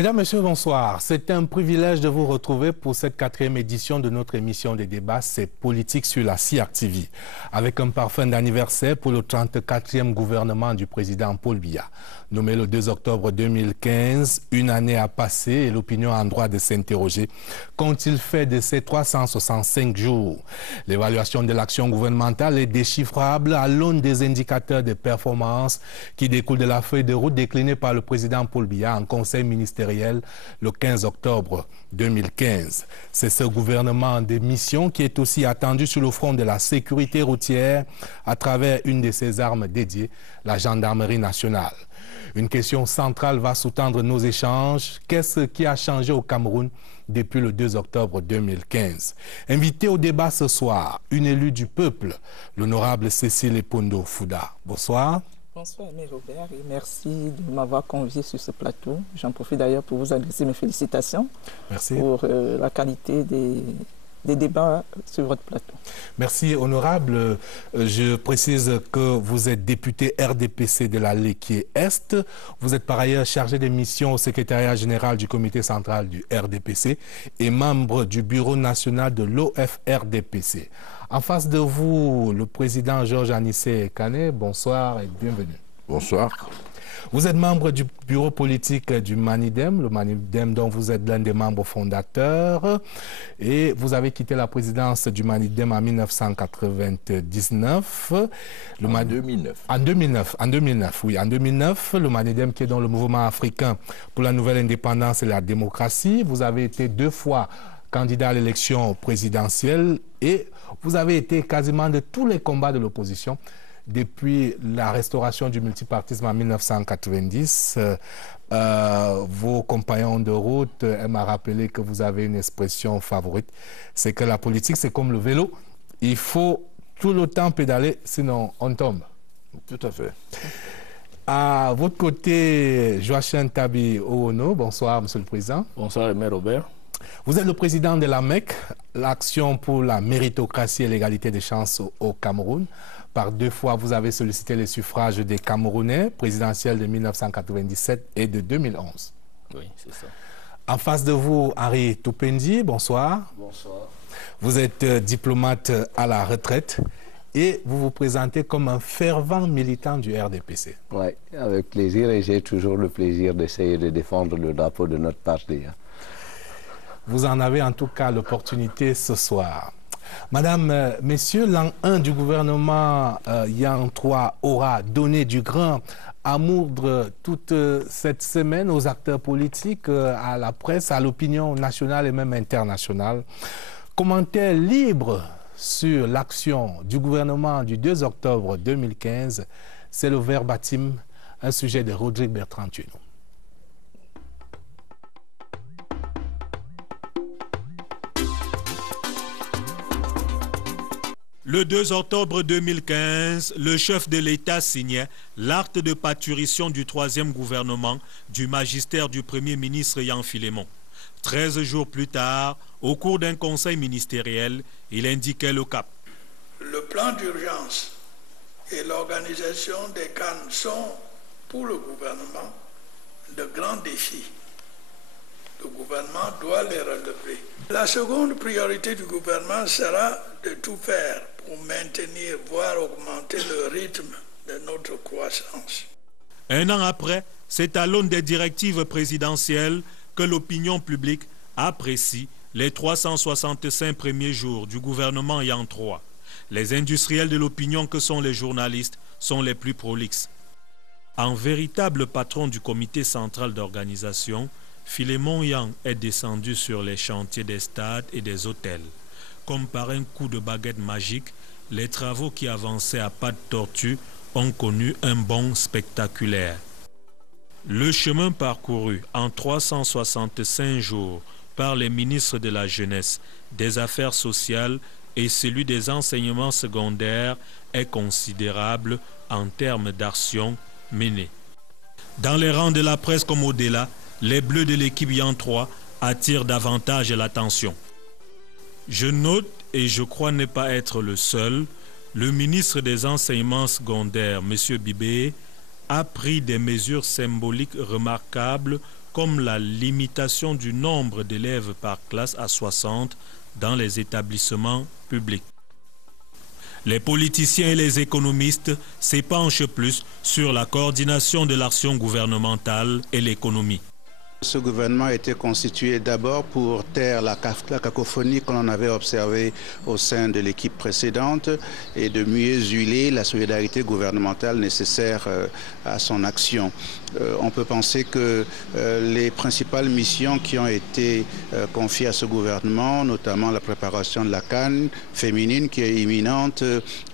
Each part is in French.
Mesdames, Messieurs, bonsoir. C'est un privilège de vous retrouver pour cette 4e édition de notre émission des débats, c'est Politique sur la CIAC TV, avec un parfum d'anniversaire pour le 34e gouvernement du président Paul Biya. Nommé le 2 octobre 2015, une année a passé et l'opinion a en droit de s'interroger. Qu'ont-ils fait de ces 365 jours? L'évaluation de l'action gouvernementale est déchiffrable à l'aune des indicateurs de performance qui découlent de la feuille de route déclinée par le président Paul Biya en conseil ministériel le 15 octobre 2015. C'est ce gouvernement de mission qui est aussi attendu sur le front de la sécurité routière à travers une de ses armes dédiées, la gendarmerie nationale. Une question centrale va sous-tendre nos échanges. Qu'est-ce qui a changé au Cameroun depuis le 2 octobre 2015? Invité au débat ce soir, une élue du peuple, l'honorable Cécile Epondo Fouda. Bonsoir. Bonsoir, Aimé Robert, et merci de m'avoir convié sur ce plateau. J'en profite d'ailleurs pour vous adresser mes félicitations. Merci. Pour la qualité des débats sur votre plateau. Merci, honorable. Je précise que vous êtes député RDPC de la Léquier Est. Vous êtes par ailleurs chargé des missions au secrétariat général du comité central du RDPC et membre du bureau national de l'OFRDPC. En face de vous, le président Georges Anissé Kane. Bonsoir et bienvenue. Bonsoir. Vous êtes membre du bureau politique du Manidem, le Manidem dont vous êtes l'un des membres fondateurs, et vous avez quitté la présidence du Manidem en 1999. En 2009. En 2009, oui. En 2009, le Manidem qui est dans le mouvement africain pour la nouvelle indépendance et la démocratie. Vous avez été 2 fois candidat à l'élection présidentielle et vous avez été quasiment de tous les combats de l'opposition. Depuis la restauration du multipartisme en 1990, vos compagnons de route aiment à rappeler que vous avez une expression favorite. C'est que la politique, c'est comme le vélo. Il faut tout le temps pédaler, sinon on tombe. Tout à fait. À votre côté, Joachim Tabi Oono. Bonsoir, Monsieur le Président. Bonsoir, Aimé Robert. Vous êtes le président de l'AMEC, l'Action pour la méritocratie et l'égalité des chances au Cameroun. Par 2 fois, vous avez sollicité les suffrages des Camerounais, présidentiels de 1997 et de 2011. Oui, c'est ça. En face de vous, Henri Toupendi, bonsoir. Bonsoir. Vous êtes diplomate à la retraite et vous vous présentez comme un fervent militant du RDPC. Oui, avec plaisir, et j'ai toujours le plaisir d'essayer de défendre le drapeau de notre parti. Vous en avez en tout cas l'opportunité ce soir. Madame, Messieurs, l'an 1 du gouvernement Yang 3 aura donné du grain à moudre toute cette semaine aux acteurs politiques, à la presse, à l'opinion nationale et même internationale. Commentaire libre sur l'action du gouvernement du 2 octobre 2015, c'est le verbatim, un sujet de Rodrigue Bertrand-Tueno. Le 2 octobre 2015, le chef de l'État signait l'acte de parturition du 3e gouvernement du magistère du Premier ministre Yan Filémon. 13 jours plus tard, au cours d'un conseil ministériel, il indiquait le cap. Le plan d'urgence et l'organisation des CAN sont, pour le gouvernement, de grands défis. Le gouvernement doit les relever. La seconde priorité du gouvernement sera de tout faire pour maintenir, voire augmenter le rythme de notre croissance. Un an après, c'est à l'aune des directives présidentielles que l'opinion publique apprécie les 365 premiers jours du gouvernement Yang 3. Les industriels de l'opinion que sont les journalistes sont les plus prolixes. En véritable patron du comité central d'organisation, Filémon Yang est descendu sur les chantiers des stades et des hôtels. Comme par un coup de baguette magique, les travaux qui avançaient à pas de tortue ont connu un bond spectaculaire. Le chemin parcouru en 365 jours par les ministres de la Jeunesse, des Affaires sociales et celui des enseignements secondaires est considérable en termes d'actions menées. Dans les rangs de la presse comme au-delà, les bleus de l'équipe Yang 3 attirent davantage l'attention. Je note, et je crois ne pas être le seul, le ministre des Enseignements secondaires, M. Bibé, a pris des mesures symboliques remarquables comme la limitation du nombre d'élèves par classe à 60 dans les établissements publics. Les politiciens et les économistes s'épanchent plus sur la coordination de l'action gouvernementale et l'économie. Ce gouvernement a été constitué d'abord pour taire la cacophonie que l'on avait observée au sein de l'équipe précédente et de mieux huiler la solidarité gouvernementale nécessaire à son action. On peut penser que les principales missions qui ont été confiées à ce gouvernement, notamment la préparation de la CAN féminine qui est imminente,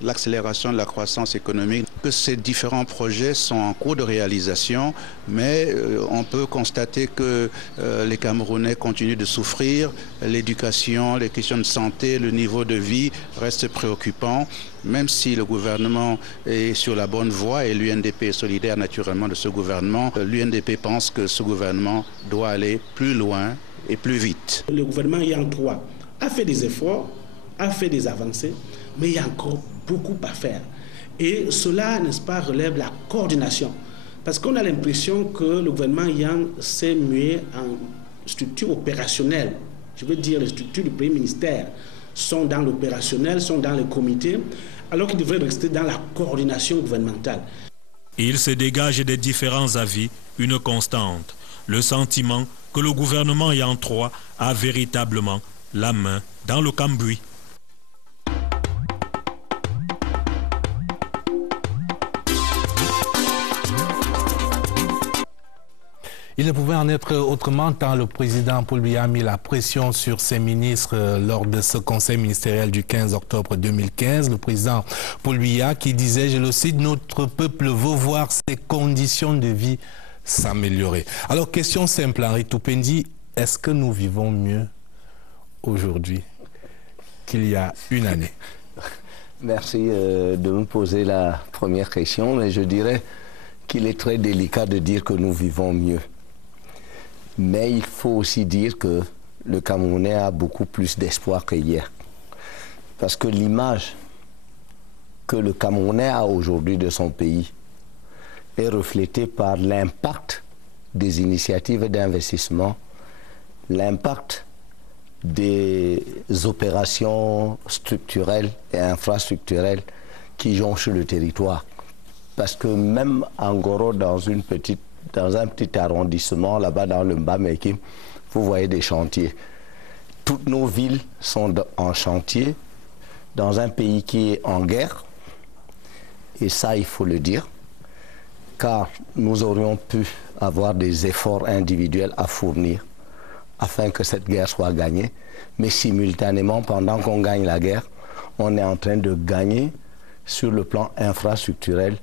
l'accélération de la croissance économique, que ces différents projets sont en cours de réalisation, mais on peut constater que les Camerounais continuent de souffrir, l'éducation, les questions de santé, le niveau de vie restent préoccupants, même si le gouvernement est sur la bonne voie et l'UNDP est solidaire naturellement de ce gouvernement. L'UNDP pense que ce gouvernement doit aller plus loin et plus vite. Le gouvernement Yang 3 a fait des efforts, a fait des avancées, mais il y a encore beaucoup à faire. Et cela, n'est-ce pas, relève la coordination. Parce qu'on a l'impression que le gouvernement Yang s'est mué en structure opérationnelle. Je veux dire, les structures du premier ministère sont dans l'opérationnel, sont dans le comité, alors qu'ils devraient rester dans la coordination gouvernementale. Il se dégage des différents avis une constante, le sentiment que le gouvernement Yang 3 a véritablement la main dans le cambouis. Il ne pouvait en être autrement tant le président Paul Biya a mis la pression sur ses ministres lors de ce conseil ministériel du 15 octobre 2015. Le président Paul Biya qui disait, je le cite, « Notre peuple veut voir ses conditions de vie s'améliorer ». Alors, question simple, Henri Toupendi, est-ce que nous vivons mieux aujourd'hui qu'il y a une année? Merci de me poser la première question, mais je dirais qu'il est très délicat de dire que nous vivons mieux. Mais il faut aussi dire que le Camerounais a beaucoup plus d'espoir qu'hier. Parce que l'image que le Camerounais a aujourd'hui de son pays est reflétée par l'impact des initiatives d'investissement, l'impact des opérations structurelles et infrastructurelles qui jonchent le territoire. Parce que même en Goro, dans un petit arrondissement, là-bas dans le Mbameki, vous voyez des chantiers. Toutes nos villes sont en chantier, dans un pays qui est en guerre. Et ça, il faut le dire, car nous aurions pu avoir des efforts individuels à fournir afin que cette guerre soit gagnée. Mais simultanément, pendant qu'on gagne la guerre, on est en train de gagner sur le plan infrastructurel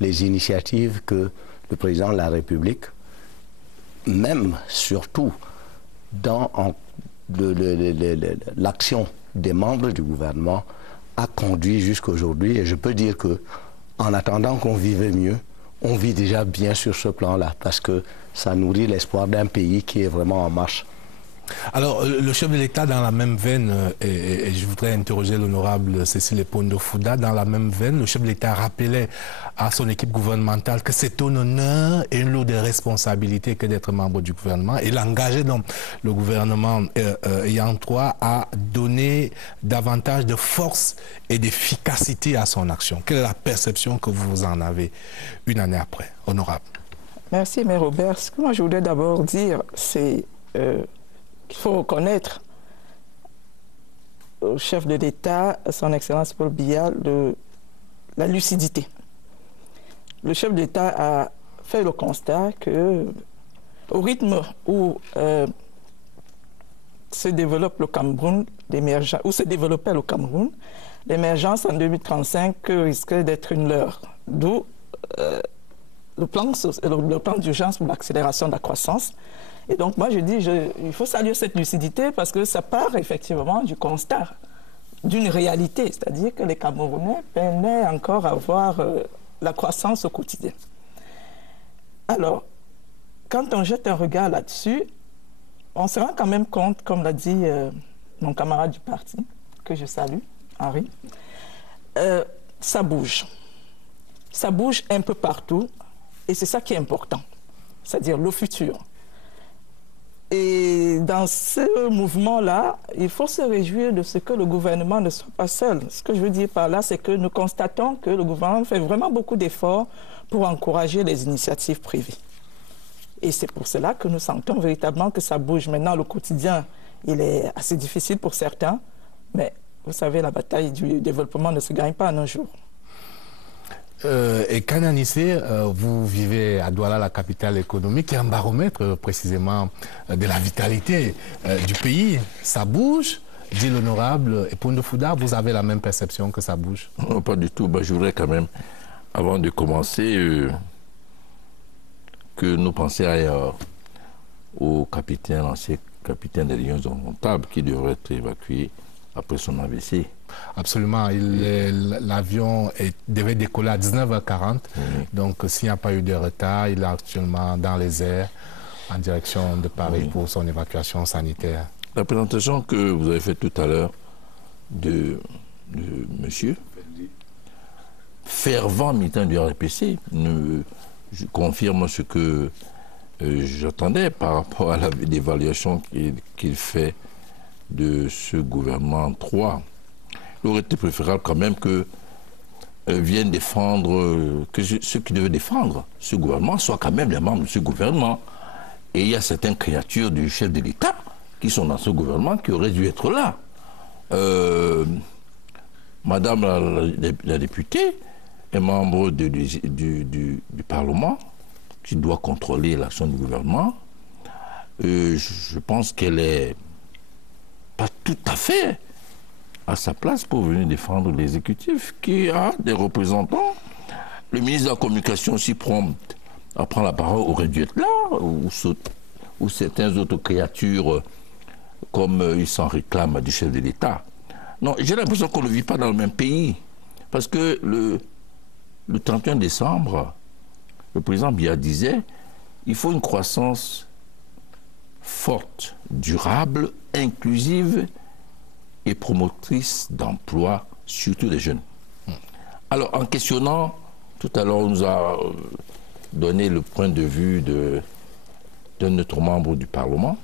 les initiatives que le président de la République, même surtout dans l'action des membres du gouvernement, a conduit jusqu'aujourd'hui. Et je peux dire que, en attendant qu'on vive mieux, on vit déjà bien sur ce plan-là, parce que ça nourrit l'espoir d'un pays qui est vraiment en marche. Alors, le chef de l'État, dans la même veine, et je voudrais interroger l'honorable Cécile Pondo-Fouda, dans la même veine, le chef de l'État rappelait à son équipe gouvernementale que c'est un honneur et une lourde responsabilité que d'être membre du gouvernement. Et l'engageait donc le gouvernement Yang 3 à donner davantage de force et d'efficacité à son action. Quelle est la perception que vous en avez une année après, honorable? Merci, M. Robert. Ce que moi je voudrais d'abord dire, c'est qu'il faut reconnaître au chef de l'État, son Excellence Paul Biya, la lucidité. Le chef de l'État a fait le constat que, au rythme où se développe le Cameroun, où se développait le Cameroun, l'émergence en 2035 risquait d'être une leurre. D'où le plan d'urgence pour l'accélération de la croissance. Et donc, moi, je dis, il faut saluer cette lucidité parce que ça part effectivement du constat, d'une réalité, c'est-à-dire que les Camerounais peinaient encore à voir la croissance au quotidien. Alors, quand on jette un regard là-dessus, on se rend quand même compte, comme l'a dit mon camarade du parti, que je salue, Henri, ça bouge. Ça bouge un peu partout, et c'est ça qui est important, c'est-à-dire le futur. Et dans ce mouvement-là, il faut se réjouir de ce que le gouvernement ne soit pas seul. Ce que je veux dire par là, c'est que nous constatons que le gouvernement fait vraiment beaucoup d'efforts pour encourager les initiatives privées. Et c'est pour cela que nous sentons véritablement que ça bouge. Maintenant, le quotidien, il est assez difficile pour certains, mais vous savez, la bataille du développement ne se gagne pas en un jour. Et Kane Anissé, vous vivez à Douala, la capitale économique, qui est un baromètre précisément de la vitalité du pays. Ça bouge, dit l'honorable Epondo Fouda, vous avez la même perception que ça bouge? Non, pas du tout. Bah, je voudrais quand même, avant de commencer, que nous pensions au capitaine, l'ancien capitaine des Lions indomptables, qui devrait être évacué après son AVC. Absolument. L'avion devait décoller à 19h40. Donc, s'il n'y a pas eu de retard, il est actuellement dans les airs en direction de Paris pour son évacuation sanitaire. La présentation que vous avez faite tout à l'heure de monsieur, fervent militant du RDPC, je confirme ce que j'attendais par rapport à l'évaluation qu'il fait de ce gouvernement 3. Il aurait été préférable quand même que viennent défendre, que ceux qui devaient défendre ce gouvernement soient quand même les membres de ce gouvernement. Et il y a certaines créatures du chef de l'État qui sont dans ce gouvernement qui auraient dû être là. Madame la députée est membre du Parlement qui doit contrôler l'action du gouvernement. Je pense qu'elle est pas tout à fait à sa place pour venir défendre l'exécutif qui a des représentants. Le ministre de la Communication aussi prompt à prendre la parole aurait dû être là, ou certaines autres créatures comme ils s'en réclament du chef de l'État. Non, j'ai l'impression qu'on ne vit pas dans le même pays. Parce que le 31 décembre, le président Biya disait il faut une croissance forte, durable, inclusive et promotrice d'emploi, surtout des jeunes. Alors, en questionnant, tout à l'heure, on nous a donné le point de vue de notre membre du Parlement,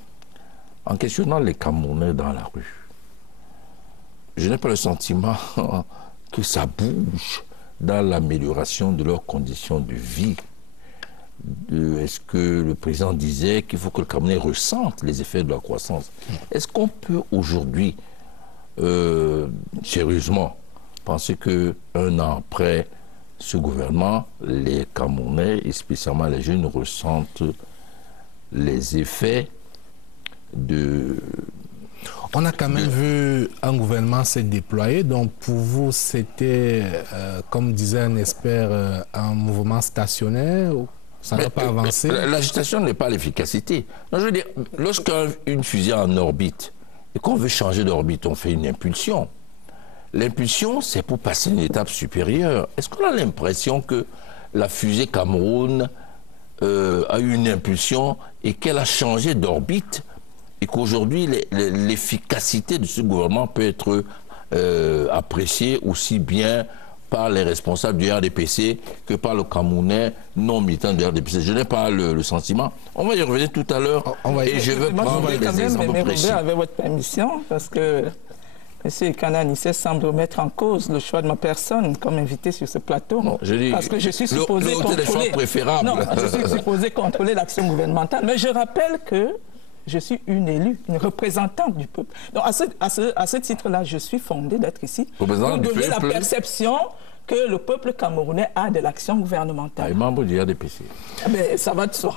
en questionnant les Camerounais dans la rue. Je n'ai pas le sentiment que ça bouge dans l'amélioration de leurs conditions de vie. Est-ce que le président disait qu'il faut que le Camerounais ressente les effets de la croissance? Est-ce qu'on peut aujourd'hui, sérieusement, penser qu'un an après ce gouvernement, les Camerounais, et spécialement les jeunes, ressentent les effets de... On a quand même vu un gouvernement se déployer, donc pour vous c'était, comme disait un expert, un mouvement stationnaire? Ça n'a pas avancé? L'agitation n'est pas l'efficacité. Je veux dire, lorsqu'une fusée est en orbite et qu'on veut changer d'orbite, on fait une impulsion. L'impulsion, c'est pour passer une étape supérieure. Est-ce qu'on a l'impression que la fusée Cameroun a eu une impulsion et qu'elle a changé d'orbite et qu'aujourd'hui, l'efficacité de ce gouvernement peut être appréciée aussi bien par les responsables du RDPC que par le Camerounais non militant du RDPC. Je n'ai pas le sentiment. On va y revenir tout à l'heure et je vais prendre des exemples précis. Avec votre permission, parce que M. Kane Anissé semble mettre en cause le choix de ma personne comme invité sur ce plateau. Non, je dis, parce que je suis supposé contrôler l'action gouvernementale. Mais je rappelle que je suis une élue, une représentante du peuple. Donc à ce titre-là, je suis fondée d'être ici pour donner la perception que le peuple camerounais a de l'action gouvernementale. Et membre du RDPC. Mais ça va de soi.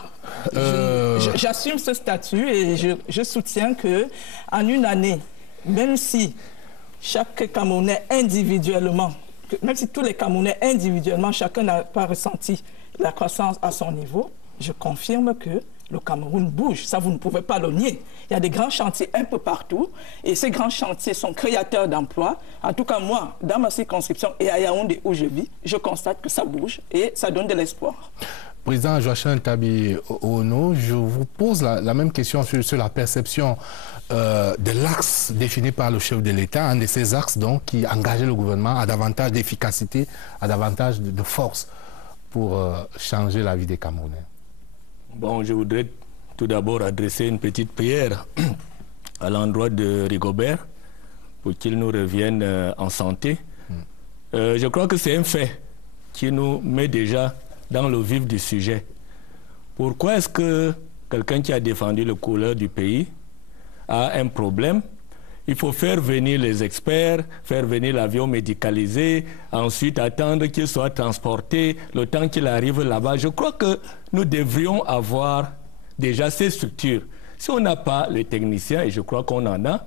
J'assume ce statut et je soutiens qu'en une année, même si chaque Camerounais individuellement, même si tous les Camerounais individuellement, chacun n'a pas ressenti la croissance à son niveau, je confirme que le Cameroun bouge. Ça, vous ne pouvez pas le nier. Il y a des grands chantiers un peu partout et ces grands chantiers sont créateurs d'emplois. En tout cas, moi, dans ma circonscription et à Yaoundé où je vis, je constate que ça bouge et ça donne de l'espoir. Président Joachim Tabi-Ono, je vous pose la même question sur la perception de l'axe défini par le chef de l'État, un de ces axes donc qui engageait le gouvernement à davantage d'efficacité, à davantage de force pour changer la vie des Camerounais. Bon, je voudrais tout d'abord adresser une petite prière à l'endroit de Rigobert pour qu'il nous revienne en santé. Je crois que c'est un fait qui nous met déjà dans le vif du sujet. Pourquoi est-ce que quelqu'un qui a défendu les couleurs du pays a un problème? Il faut faire venir les experts, faire venir l'avion médicalisé, ensuite attendre qu'il soit transporté, le temps qu'il arrive là-bas. Je crois que nous devrions avoir déjà ces structures. Si on n'a pas les techniciens, et je crois qu'on en a,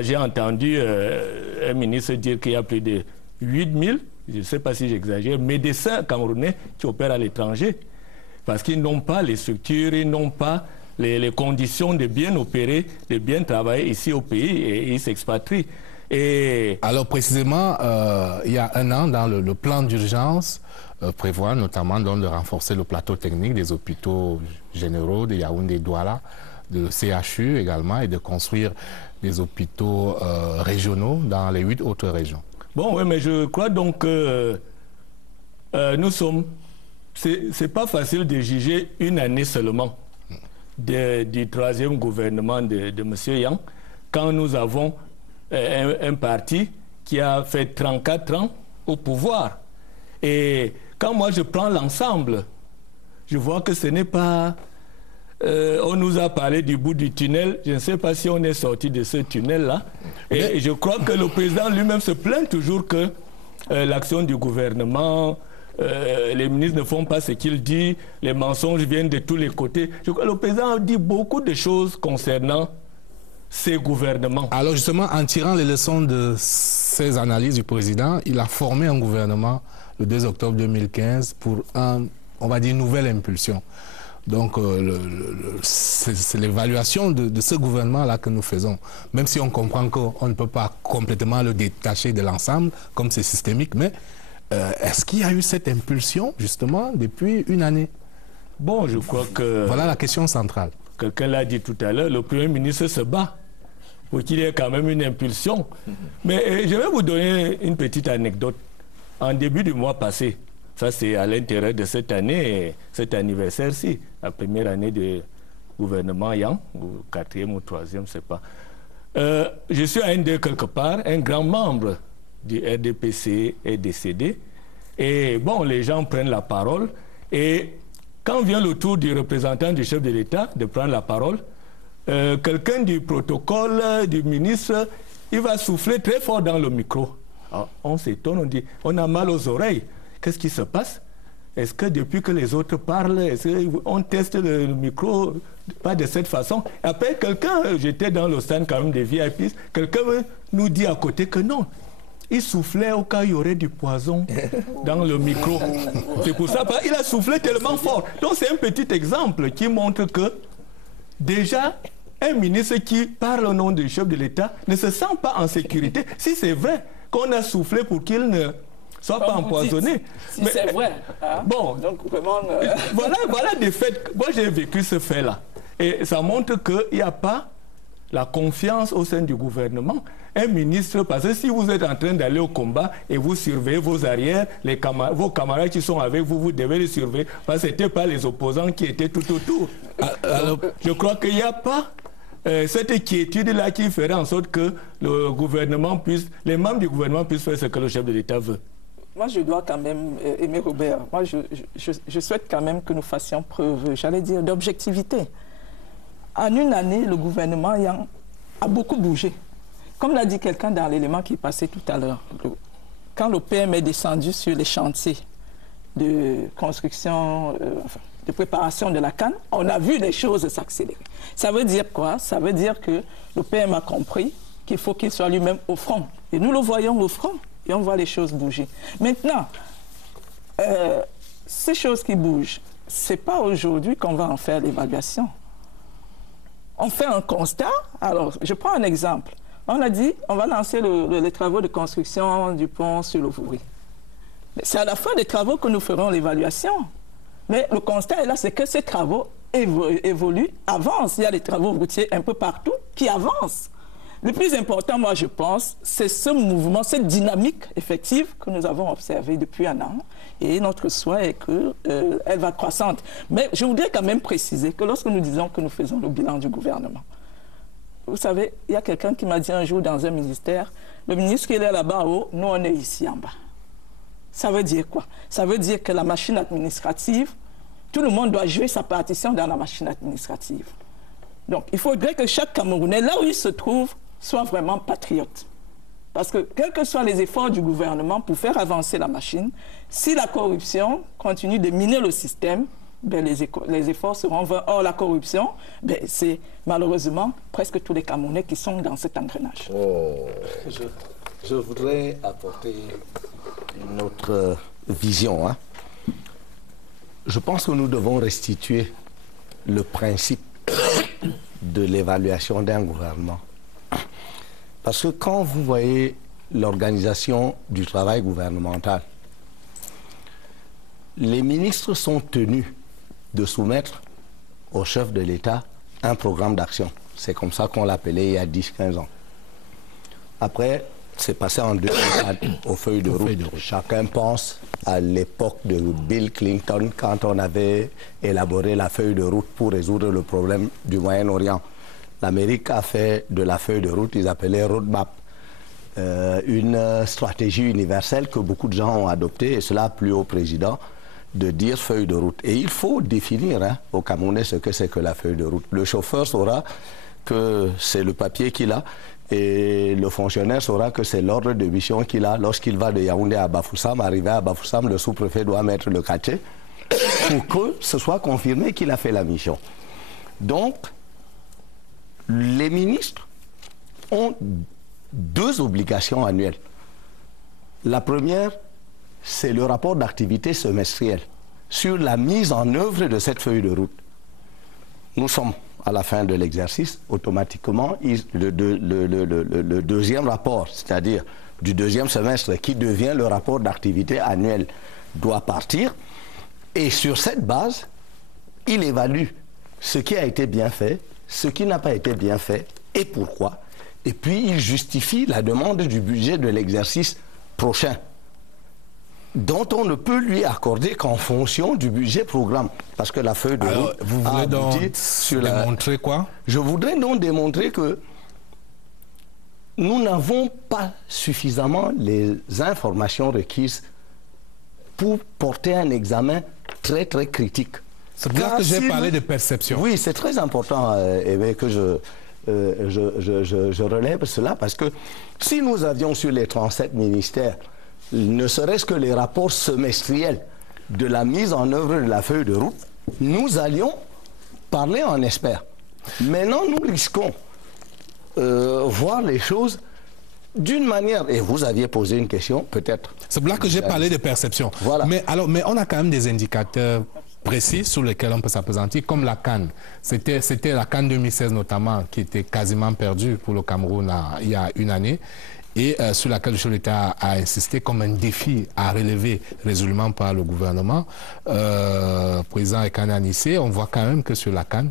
j'ai entendu un ministre dire qu'il y a plus de 8000, je ne sais pas si j'exagère, médecins camerounais qui opèrent à l'étranger, parce qu'ils n'ont pas les structures, ils n'ont pas les conditions de bien opérer, de bien travailler ici au pays, et ils s'expatrient. Et alors précisément, il y a un an, dans le plan d'urgence, prévoit notamment de renforcer le plateau technique des hôpitaux généraux de Yaoundé et Douala, de CHU également, et de construire des hôpitaux régionaux dans les 8 autres régions. Bon, oui, mais je crois donc que nous sommes... C'est pas facile de juger une année seulement du troisième gouvernement de M. Yang, quand nous avons un parti qui a fait 34 ans au pouvoir. Et quand moi je prends l'ensemble, je vois que ce n'est pas... on nous a parlé du bout du tunnel, je ne sais pas si on est sorti de ce tunnel-là. Et je crois que le président lui-même se plaint toujours que l'action du gouvernement... les ministres ne font pas ce qu'il dit, les mensonges viennent de tous les côtés. Je crois que le président a dit beaucoup de choses concernant ces gouvernements. Alors justement, en tirant les leçons de ces analyses du président, il a formé un gouvernement le 2 octobre 2015 pour on va dire, une nouvelle impulsion. Donc c'est l'évaluation de ce gouvernement-là que nous faisons. Même si on comprend qu'on ne peut pas complètement le détacher de l'ensemble, comme c'est systémique, mais est-ce qu'il y a eu cette impulsion, justement, depuis une année? Bon, je crois que... Voilà la question centrale. Quelqu'un l'a dit tout à l'heure, le Premier ministre se bat pour qu'il y ait quand même une impulsion. Mais je vais vous donner une petite anecdote. En début du mois passé, ça c'est à l'intérieur de cette année, cet anniversaire-ci, la première année du gouvernement Yang, ou 4e ou 3e, je ne sais pas. Je suis à Ndé quelque part, un grand membre du RDPC est décédé. Et bon, les gens prennent la parole. Et quand vient le tour du représentant du chef de l'État de prendre la parole, quelqu'un du protocole, du ministre, il va souffler très fort dans le micro. Alors, on s'étonne, on dit, on a mal aux oreilles. Qu'est-ce qui se passe? Est-ce que depuis que les autres parlent, on teste le micro pas de cette façon? Après, quelqu'un, j'étais dans le stand quand même des VIP, quelqu'un nous dit à côté que non. Il soufflait au cas où il y aurait du poison dans le micro. C'est pour ça qu'il a soufflé tellement fort. Donc c'est un petit exemple qui montre que déjà, un ministre qui parle au nom du chef de l'État ne se sent pas en sécurité. Si c'est vrai qu'on a soufflé pour qu'il ne soit pas empoisonné. Si c'est vrai. Hein? Bon, donc vraiment... voilà des faits. Moi j'ai vécu ce fait-là. Et ça montre qu'il n'y a pas la confiance au sein du gouvernement. Un ministre, parce que si vous êtes en train d'aller au combat et vous surveillez vos arrières, vos camarades qui sont avec vous, vous devez les surveiller, parce que ce n'étaient pas les opposants qui étaient tout autour. Alors, je crois qu'il n'y a pas cette inquiétude-là qui ferait en sorte que le gouvernement puisse, les membres du gouvernement puissent faire ce que le chef de l'État veut. Moi, je dois quand même, Aimé Robert, moi, je souhaite quand même que nous fassions preuve, j'allais dire, d'objectivité. En une année, le gouvernement a beaucoup bougé. Comme l'a dit quelqu'un dans l'élément qui passait tout à l'heure, quand le PM est descendu sur les chantiers de construction, de préparation de la CAN, on a vu les choses s'accélérer. Ça veut dire quoi? Ça veut dire que le PM a compris qu'il faut qu'il soit lui-même au front. Et nous le voyons au front et on voit les choses bouger. Maintenant, ces choses qui bougent, ce n'est pas aujourd'hui qu'on va en faire l'évaluation. On fait un constat. Alors, je prends un exemple. On a dit, on va lancer les travaux de construction du pont sur le Vouri. C'est à la fin des travaux que nous ferons l'évaluation. Mais le constat est là, c'est que ces travaux évoluent, avancent. Il y a des travaux routiers un peu partout qui avancent. Le plus important, moi, je pense, c'est ce mouvement, cette dynamique effective que nous avons observée depuis un an. Et notre souhait est qu'elle va croissante. Mais je voudrais quand même préciser que lorsque nous disons que nous faisons le bilan du gouvernement, vous savez, il y a quelqu'un qui m'a dit un jour dans un ministère, le ministre qui est là-bas en haut, nous on est ici en bas. Ça veut dire quoi? Ça veut dire que la machine administrative, tout le monde doit jouer sa partition dans la machine administrative. Donc il faudrait que chaque Camerounais, là où il se trouve, soit vraiment patriote. Parce que quels que soient les efforts du gouvernement pour faire avancer la machine, si la corruption continue de miner le système, ben les efforts seront vains. Or, la corruption, ben c'est malheureusement presque tous les Camerounais qui sont dans cet engrenage. Je voudrais apporter une autre vision. Je pense que nous devons restituer le principe de l'évaluation d'un gouvernement. Parce que quand vous voyez l'organisation du travail gouvernemental, les ministres sont tenus de soumettre au chef de l'État un programme d'action. C'est comme ça qu'on l'appelait il y a 10-15 ans. Après, c'est passé en 2004 aux feuilles de route. Chacun pense à l'époque de Bill Clinton quand on avait élaboré la feuille de route pour résoudre le problème du Moyen-Orient. L'Amérique a fait de la feuille de route, ils appelaient roadmap, une stratégie universelle que beaucoup de gens ont adoptée, et cela a plu au président de dire feuille de route. Et il faut définir au Camerounais ce que c'est que la feuille de route. Le chauffeur saura que c'est le papier qu'il a, et le fonctionnaire saura que c'est l'ordre de mission qu'il a. Lorsqu'il va de Yaoundé à Bafoussam, arrivé à Bafoussam, le sous-préfet doit mettre le cachet pour que ce soit confirmé qu'il a fait la mission. Donc, les ministres ont deux obligations annuelles. La première, c'est le rapport d'activité semestriel sur la mise en œuvre de cette feuille de route. Nous sommes à la fin de l'exercice, automatiquement, le deuxième rapport, c'est-à-dire du deuxième semestre, qui devient le rapport d'activité annuel, doit partir. Et sur cette base, il évalue ce qui a été bien fait, ce qui n'a pas été bien fait et pourquoi. Et puis, il justifie la demande du budget de l'exercice prochain, dont on ne peut lui accorder qu'en fonction du budget programme. Parce que la feuille de route vous voulez donc démontrer quoi? Je voudrais donc démontrer que nous n'avons pas suffisamment les informations requises pour porter un examen très très critique. C'est pour ça que j'ai parlé de perception. Oui, c'est très important que je relève cela, parce que si nous avions sur les 37 ministères ne serait-ce que les rapports semestriels de la mise en œuvre de la feuille de route, nous allions parler en expert. Maintenant, nous risquons voir les choses d'une manière, et vous aviez posé une question, peut-être. C'est pour là que j'ai parlé de perception. Voilà. Mais on a quand même des indicateurs précis sur lesquels on peut s'appesantir, comme la CAN. C'était la CAN 2016 notamment, qui était quasiment perdue pour le Cameroun il y a une année, et sur laquelle le chef de l'État a insisté comme un défi à relever résolument par le gouvernement. Président Ekane Anissé, on voit quand même que sur la CAN,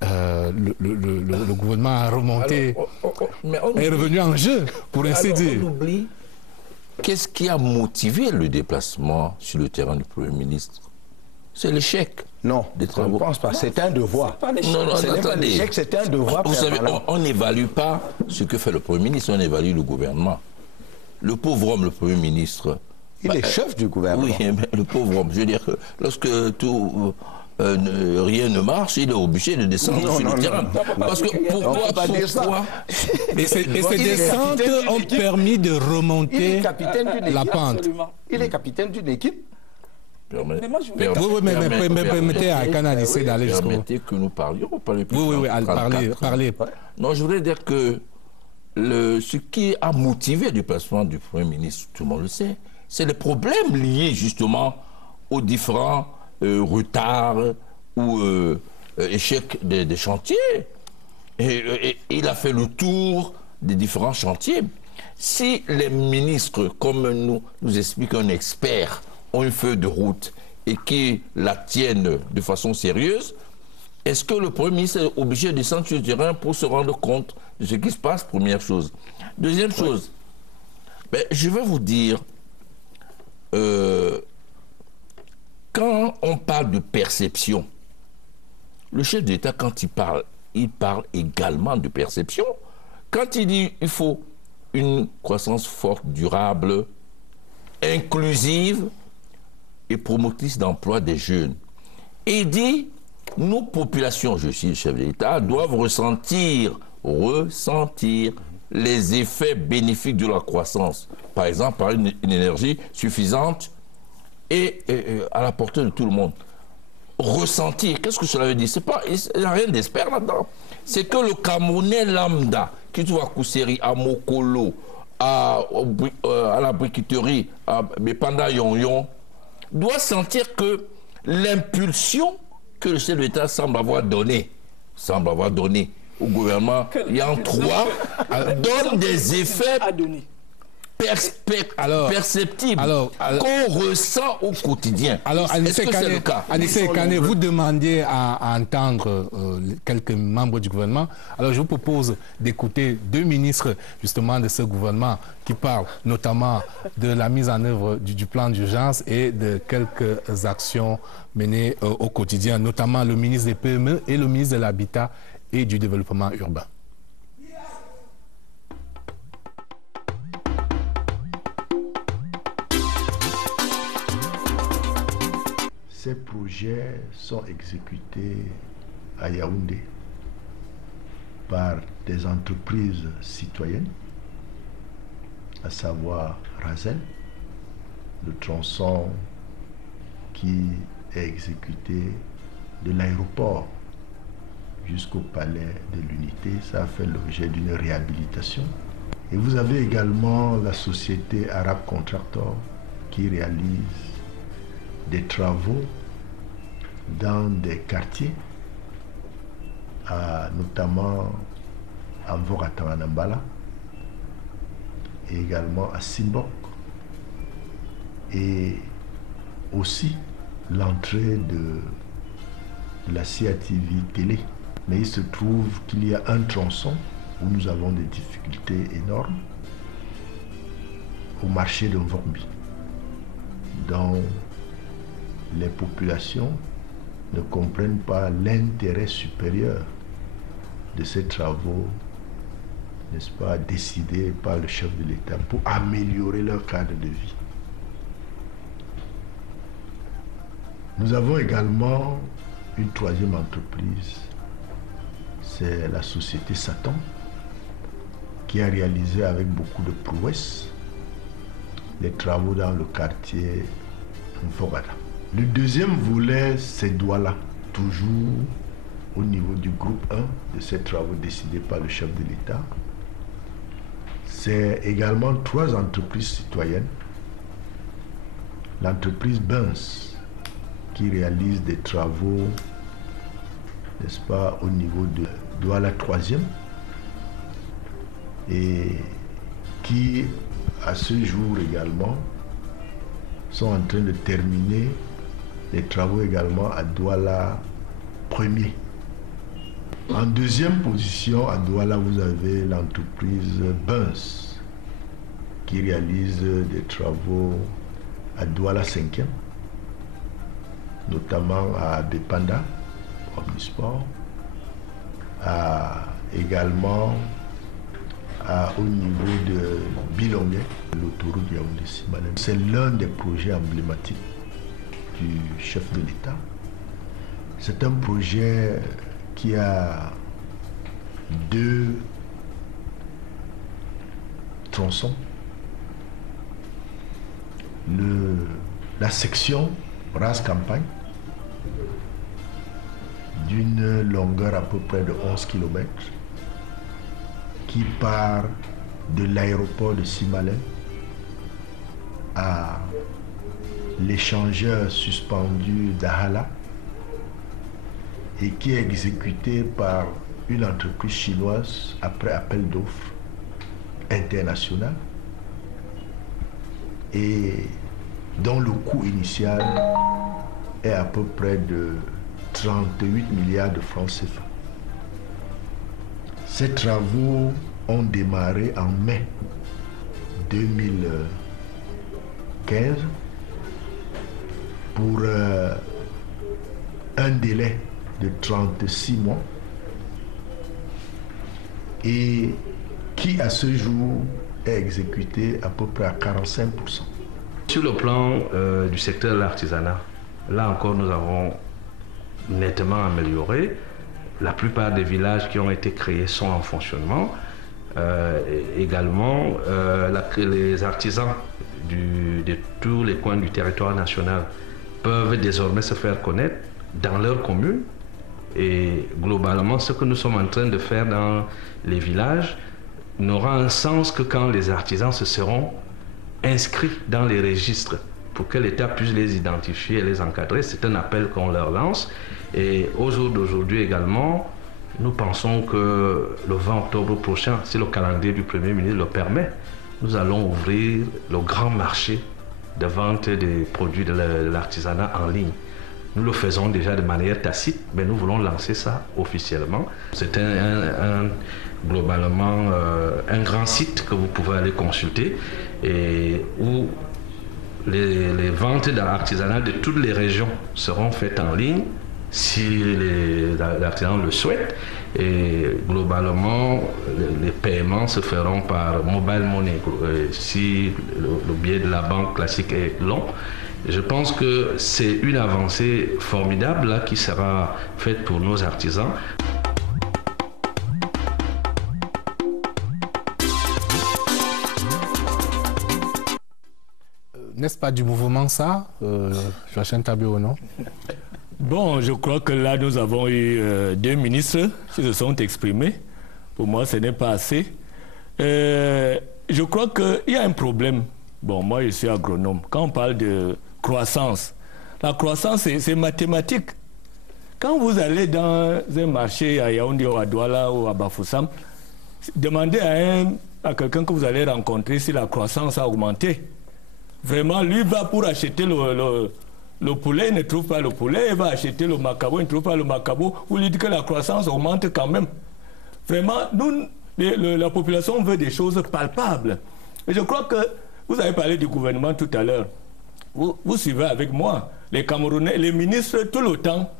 le gouvernement a remonté, est revenu en jeu, pour ainsi dire. On oublie, qu'est-ce qui a motivé le déplacement sur le terrain du Premier ministre? C'est l'échec. Non, je ne pense pas. C'est un devoir. Non, attendez. C'est un devoir. Vous savez, on n'évalue pas ce que fait le Premier ministre, on évalue le gouvernement. Le pauvre homme, le Premier ministre... Il est chef du gouvernement. Oui, mais le pauvre homme, je veux dire, lorsque rien ne marche, il est obligé de descendre sur le terrain. Parce que pourquoi Et ces descentes ont permis de remonter la pente. Il est capitaine d'une équipe. Permettez à Ekane Anissé d'aller jusqu'au bout. Permettez que nous parlions. Oui, parlez. Non, je voudrais dire que ce qui a motivé le déplacement du Premier ministre, tout le monde le sait, c'est les problèmes liés justement aux différents retards ou échecs des chantiers. Et il a fait le tour des différents chantiers. Si les ministres, comme nous explique un expert, ont une feuille de route et qui la tiennent de façon sérieuse, est-ce que le Premier ministre est obligé de descendre sur le terrain pour se rendre compte ce qui se passe, première chose. Deuxième chose, ben, je vais vous dire, quand on parle de perception, le chef d'État, quand il parle également de perception. Quand il dit qu'il faut une croissance forte, durable, inclusive et promotrice d'emploi des jeunes. Et il dit, nos populations, je suis le chef d'État, doivent ressentir les effets bénéfiques de la croissance. Par exemple, par une énergie suffisante et à la portée de tout le monde. Ressentir, qu'est-ce que cela veut dire? Il n'y a rien d'espère là-dedans. C'est que le Camerounais lambda, qui trouve à Kousseri, à Mokolo, à la briqueterie, à Bepanda Yon, doit sentir que l'impulsion que le chef de l'État semble avoir donnée au gouvernement, il y en 3, donne des effets perceptibles qu'on ressent au quotidien. Alors, est-ce que c'est le cas? Anissé Kane, vous demandiez à entendre quelques membres du gouvernement. Alors, je vous propose d'écouter 2 ministres justement de ce gouvernement qui parlent notamment de la mise en œuvre du plan d'urgence et de quelques actions menées au quotidien, notamment le ministre des PME et le ministre de l'Habitat et du Développement urbain. Ces projets sont exécutés à Yaoundé par des entreprises citoyennes, à savoir Razel, le tronçon qui est exécuté de l'aéroport jusqu'au palais de l'Unité. Ça a fait l'objet d'une réhabilitation. Et vous avez également la société Arabe Contractor qui réalise des travaux dans des quartiers, notamment à Mvoratanganambala et également à Simbok, et aussi l'entrée de la CATV télé. Mais il se trouve qu'il y a un tronçon où nous avons des difficultés énormes au marché de Mvorbi, dont les populations ne comprennent pas l'intérêt supérieur de ces travaux, n'est-ce pas, décidés par le chef de l'État pour améliorer leur cadre de vie. Nous avons également une 3e entreprise, c'est la société Satan, qui a réalisé avec beaucoup de prouesses les travaux dans le quartier Mfogada. Le 2e volet, c'est Douala, toujours au niveau du groupe 1 de ces travaux décidés par le chef de l'État. C'est également 3 entreprises citoyennes. L'entreprise Benz, qui réalise des travaux, n'est-ce pas, au niveau de Douala 3e, et qui, à ce jour également, sont en train de terminer les travaux également à Douala 1er. En 2e position, à Douala, vous avez l'entreprise Benz qui réalise des travaux à Douala 5e, notamment à Bepanda, Omnisport, également au niveau de Bilongé, l'autoroute Yaoundé-Simalem. C'est l'un des projets emblématiques du chef de l'État. C'est un projet qui a 2 tronçons. La section Ras-Campagne, d'une longueur à peu près de 11 km, qui part de l'aéroport de Simalem à l'échangeur suspendu d'Ahala et qui est exécuté par une entreprise chinoise après appel d'offres international et dont le coût initial est à peu près de 38 milliards de francs CFA. Ces travaux ont démarré en mai 2015 pour un délai de 36 mois et qui à ce jour est exécuté à peu près à 45%. Sur le plan du secteur de l'artisanat, là encore nous avons nettement amélioré. La plupart des villages qui ont été créés sont en fonctionnement. Également, les artisans de tous les coins du territoire national peuvent désormais se faire connaître dans leur commune. Et globalement, ce que nous sommes en train de faire dans les villages n'aura un sens que quand les artisans se seront inscrits dans les registres pour que l'État puisse les identifier et les encadrer. C'est un appel qu'on leur lance. Et au jour d'aujourd'hui également, nous pensons que le 20 octobre prochain, si le calendrier du Premier ministre le permet, nous allons ouvrir le grand marché de vente des produits de l'artisanat en ligne. Nous le faisons déjà de manière tacite, mais nous voulons lancer ça officiellement. C'est globalement un grand site que vous pouvez aller consulter et où les ventes d'artisanat de toutes les régions seront faites en ligne si les artisans le souhaitent. Et globalement, les paiements se feront par mobile money si le biais de la banque classique est long. Je pense que c'est une avancée formidable là, qui sera faite pour nos artisans. N'est-ce pas du mouvement ça, Joachim Tabeau, non? Bon, je crois que là, nous avons eu deux ministres qui se sont exprimés. Pour moi, ce n'est pas assez. Je crois qu'il y a un problème. Bon, moi, je suis agronome. Quand on parle de croissance, la croissance, c'est mathématique. Quand vous allez dans un marché à Yaoundé ou à Douala ou à Bafoussam, demandez à quelqu'un que vous allez rencontrer si la croissance a augmenté. Vraiment, lui va pour acheter le poulet, il ne trouve pas le poulet, il va acheter le macabo, il ne trouve pas le macabo. Vous lui dites que la croissance augmente quand même. Vraiment, nous, la population veut des choses palpables. Et je crois que vous avez parlé du gouvernement tout à l'heure. Vous suivez avec moi. Les Camerounais, les ministres, tout le temps,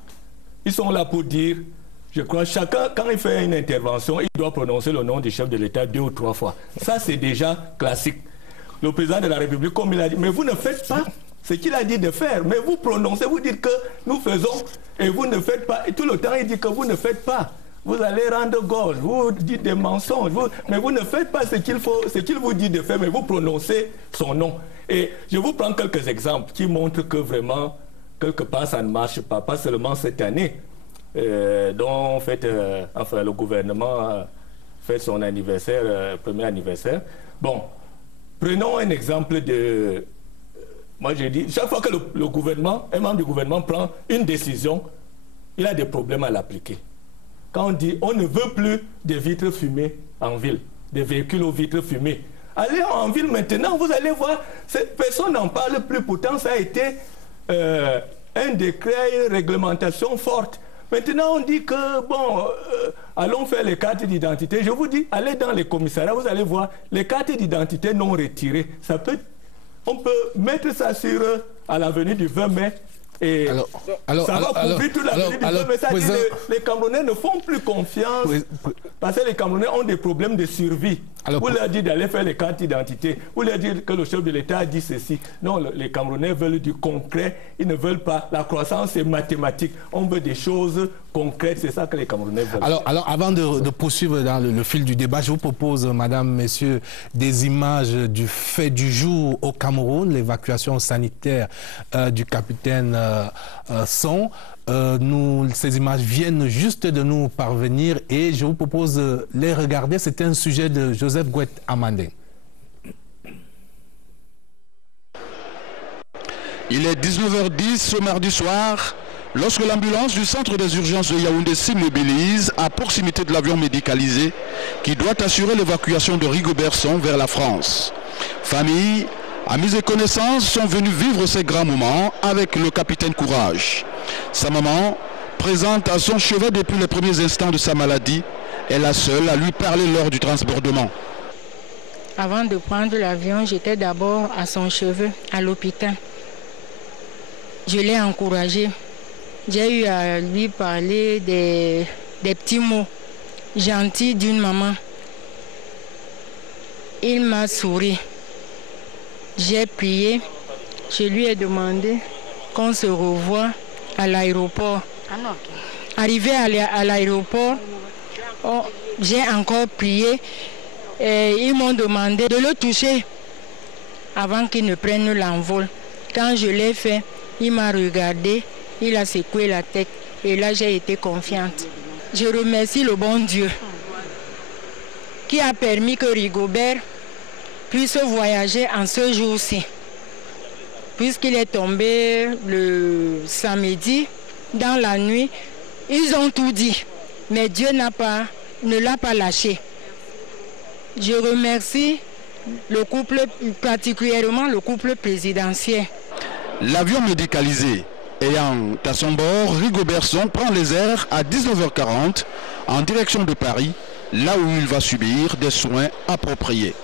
ils sont là pour dire, je crois, chacun, quand il fait une intervention, il doit prononcer le nom du chef de l'État 2 ou 3 fois. Ça, c'est déjà classique. Le président de la République, comme il a dit, mais vous ne faites pas ce qu'il a dit de faire. Mais vous prononcez, vous dites que nous faisons et vous ne faites pas. Et tout le temps, il dit que vous ne faites pas. Vous allez rendre gorge, vous dites des mensonges, mais vous ne faites pas ce qu'il vous dit de faire, mais vous prononcez son nom. Et je vous prends quelques exemples qui montrent que vraiment, quelque part, ça ne marche pas. Pas seulement cette année, dont enfin, le gouvernement fait son anniversaire, premier anniversaire. Bon, prenons un exemple de... Moi, je dis, chaque fois que le gouvernement, un membre du gouvernement prend une décision, il a des problèmes à l'appliquer. Quand on dit, on ne veut plus de vitres fumées en ville, des véhicules aux vitres fumées. Allez en ville maintenant, vous allez voir, personne n'en parle plus. Pourtant, ça a été un décret, une réglementation forte. Maintenant, on dit que, bon, allons faire les cartes d'identité. Je vous dis, allez dans les commissariats, vous allez voir, les cartes d'identité non retirées. On peut mettre ça sur à l'avenue du 20 mai. Et ça va couvrir toute l'avenue du 20 mai. Ça dit les Camerounais ne font plus confiance parce que les Camerounais ont des problèmes de survie. Vous leur dites d'aller faire les cartes d'identité. Vous leur dites que le chef de l'État a dit ceci. Non, les Camerounais veulent du concret. Ils ne veulent pas. La croissance est mathématique. On veut des choses concrètes. C'est ça que les Camerounais veulent. Alors avant de poursuivre dans le fil du débat, je vous propose, madame, messieurs, des images du fait du jour au Cameroun, l'évacuation sanitaire du capitaine Son. Ces images viennent juste de nous parvenir et je vous propose de les regarder. C'est un sujet de Joseph Gouet Amandé. Il est 19h10 ce mardi soir, lorsque l'ambulance du centre des urgences de Yaoundé s'immobilise à proximité de l'avion médicalisé qui doit assurer l'évacuation de Rigobert Son vers la France. Famille, amis et connaissances sont venus vivre ces grands moments avec le capitaine Courage. Sa maman, présente à son chevet depuis les premiers instants de sa maladie, est la seule à lui parler lors du transbordement. Avant de prendre l'avion, j'étais d'abord à son chevet, à l'hôpital. Je l'ai encouragé. J'ai eu à lui parler des petits mots gentils d'une maman. Il m'a souri. J'ai prié. Je lui ai demandé qu'on se revoie à l'aéroport. Arrivé à l'aéroport, j'ai encore prié. Et ils m'ont demandé de le toucher avant qu'il ne prenne l'envol. Quand je l'ai fait, il m'a regardé, il a secoué la tête et là j'ai été confiante. Je remercie le bon Dieu qui a permis que Rigobert puisse voyager en ce jour-ci. Puisqu'il est tombé le samedi, dans la nuit, ils ont tout dit, mais Dieu ne l'a pas lâché. Je remercie le couple, particulièrement le couple présidentiel. L'avion médicalisé ayant à son bord, Rigobert Song prend les airs à 19h40 en direction de Paris, là où il va subir des soins appropriés.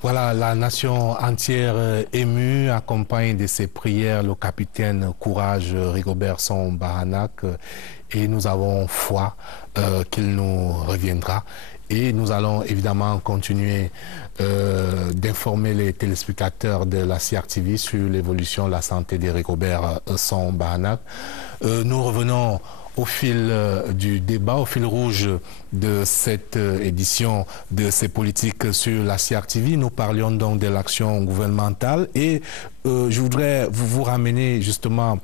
Voilà, la nation entière émue accompagne de ses prières le capitaine Courage Rigobert Song Bahanak et nous avons foi qu'il nous reviendra. Et nous allons évidemment continuer d'informer les téléspectateurs de la CRTV sur l'évolution de la santé de Rigobert Song Bahanak. Nous revenons au fil du débat, au fil rouge de cette édition de ces politiques sur la CRTV. Nous parlions donc de l'action gouvernementale et je voudrais vous ramener justement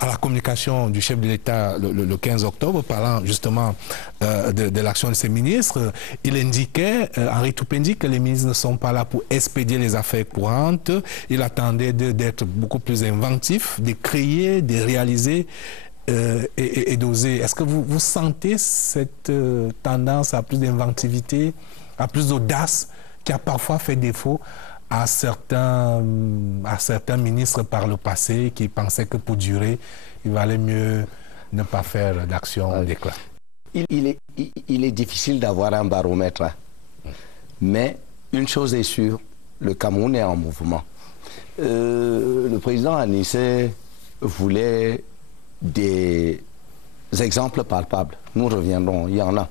à la communication du chef de l'État le 15 octobre, parlant justement de l'action de ses ministres. Il indiquait, Henri Toupendi, que les ministres ne sont pas là pour expédier les affaires courantes. Il attendait d'être beaucoup plus inventif, de créer, de réaliser et d'oser. Est-ce que vous sentez cette tendance à plus d'inventivité, à plus d'audace qui a parfois fait défaut à certains ministres par le passé qui pensaient que pour durer, il valait mieux ne pas faire d'action d'éclat? Il est difficile d'avoir un baromètre, mais une chose est sûre, le Cameroun est en mouvement. Le président Anissé voulait des exemples palpables. Nous reviendrons, il y en a.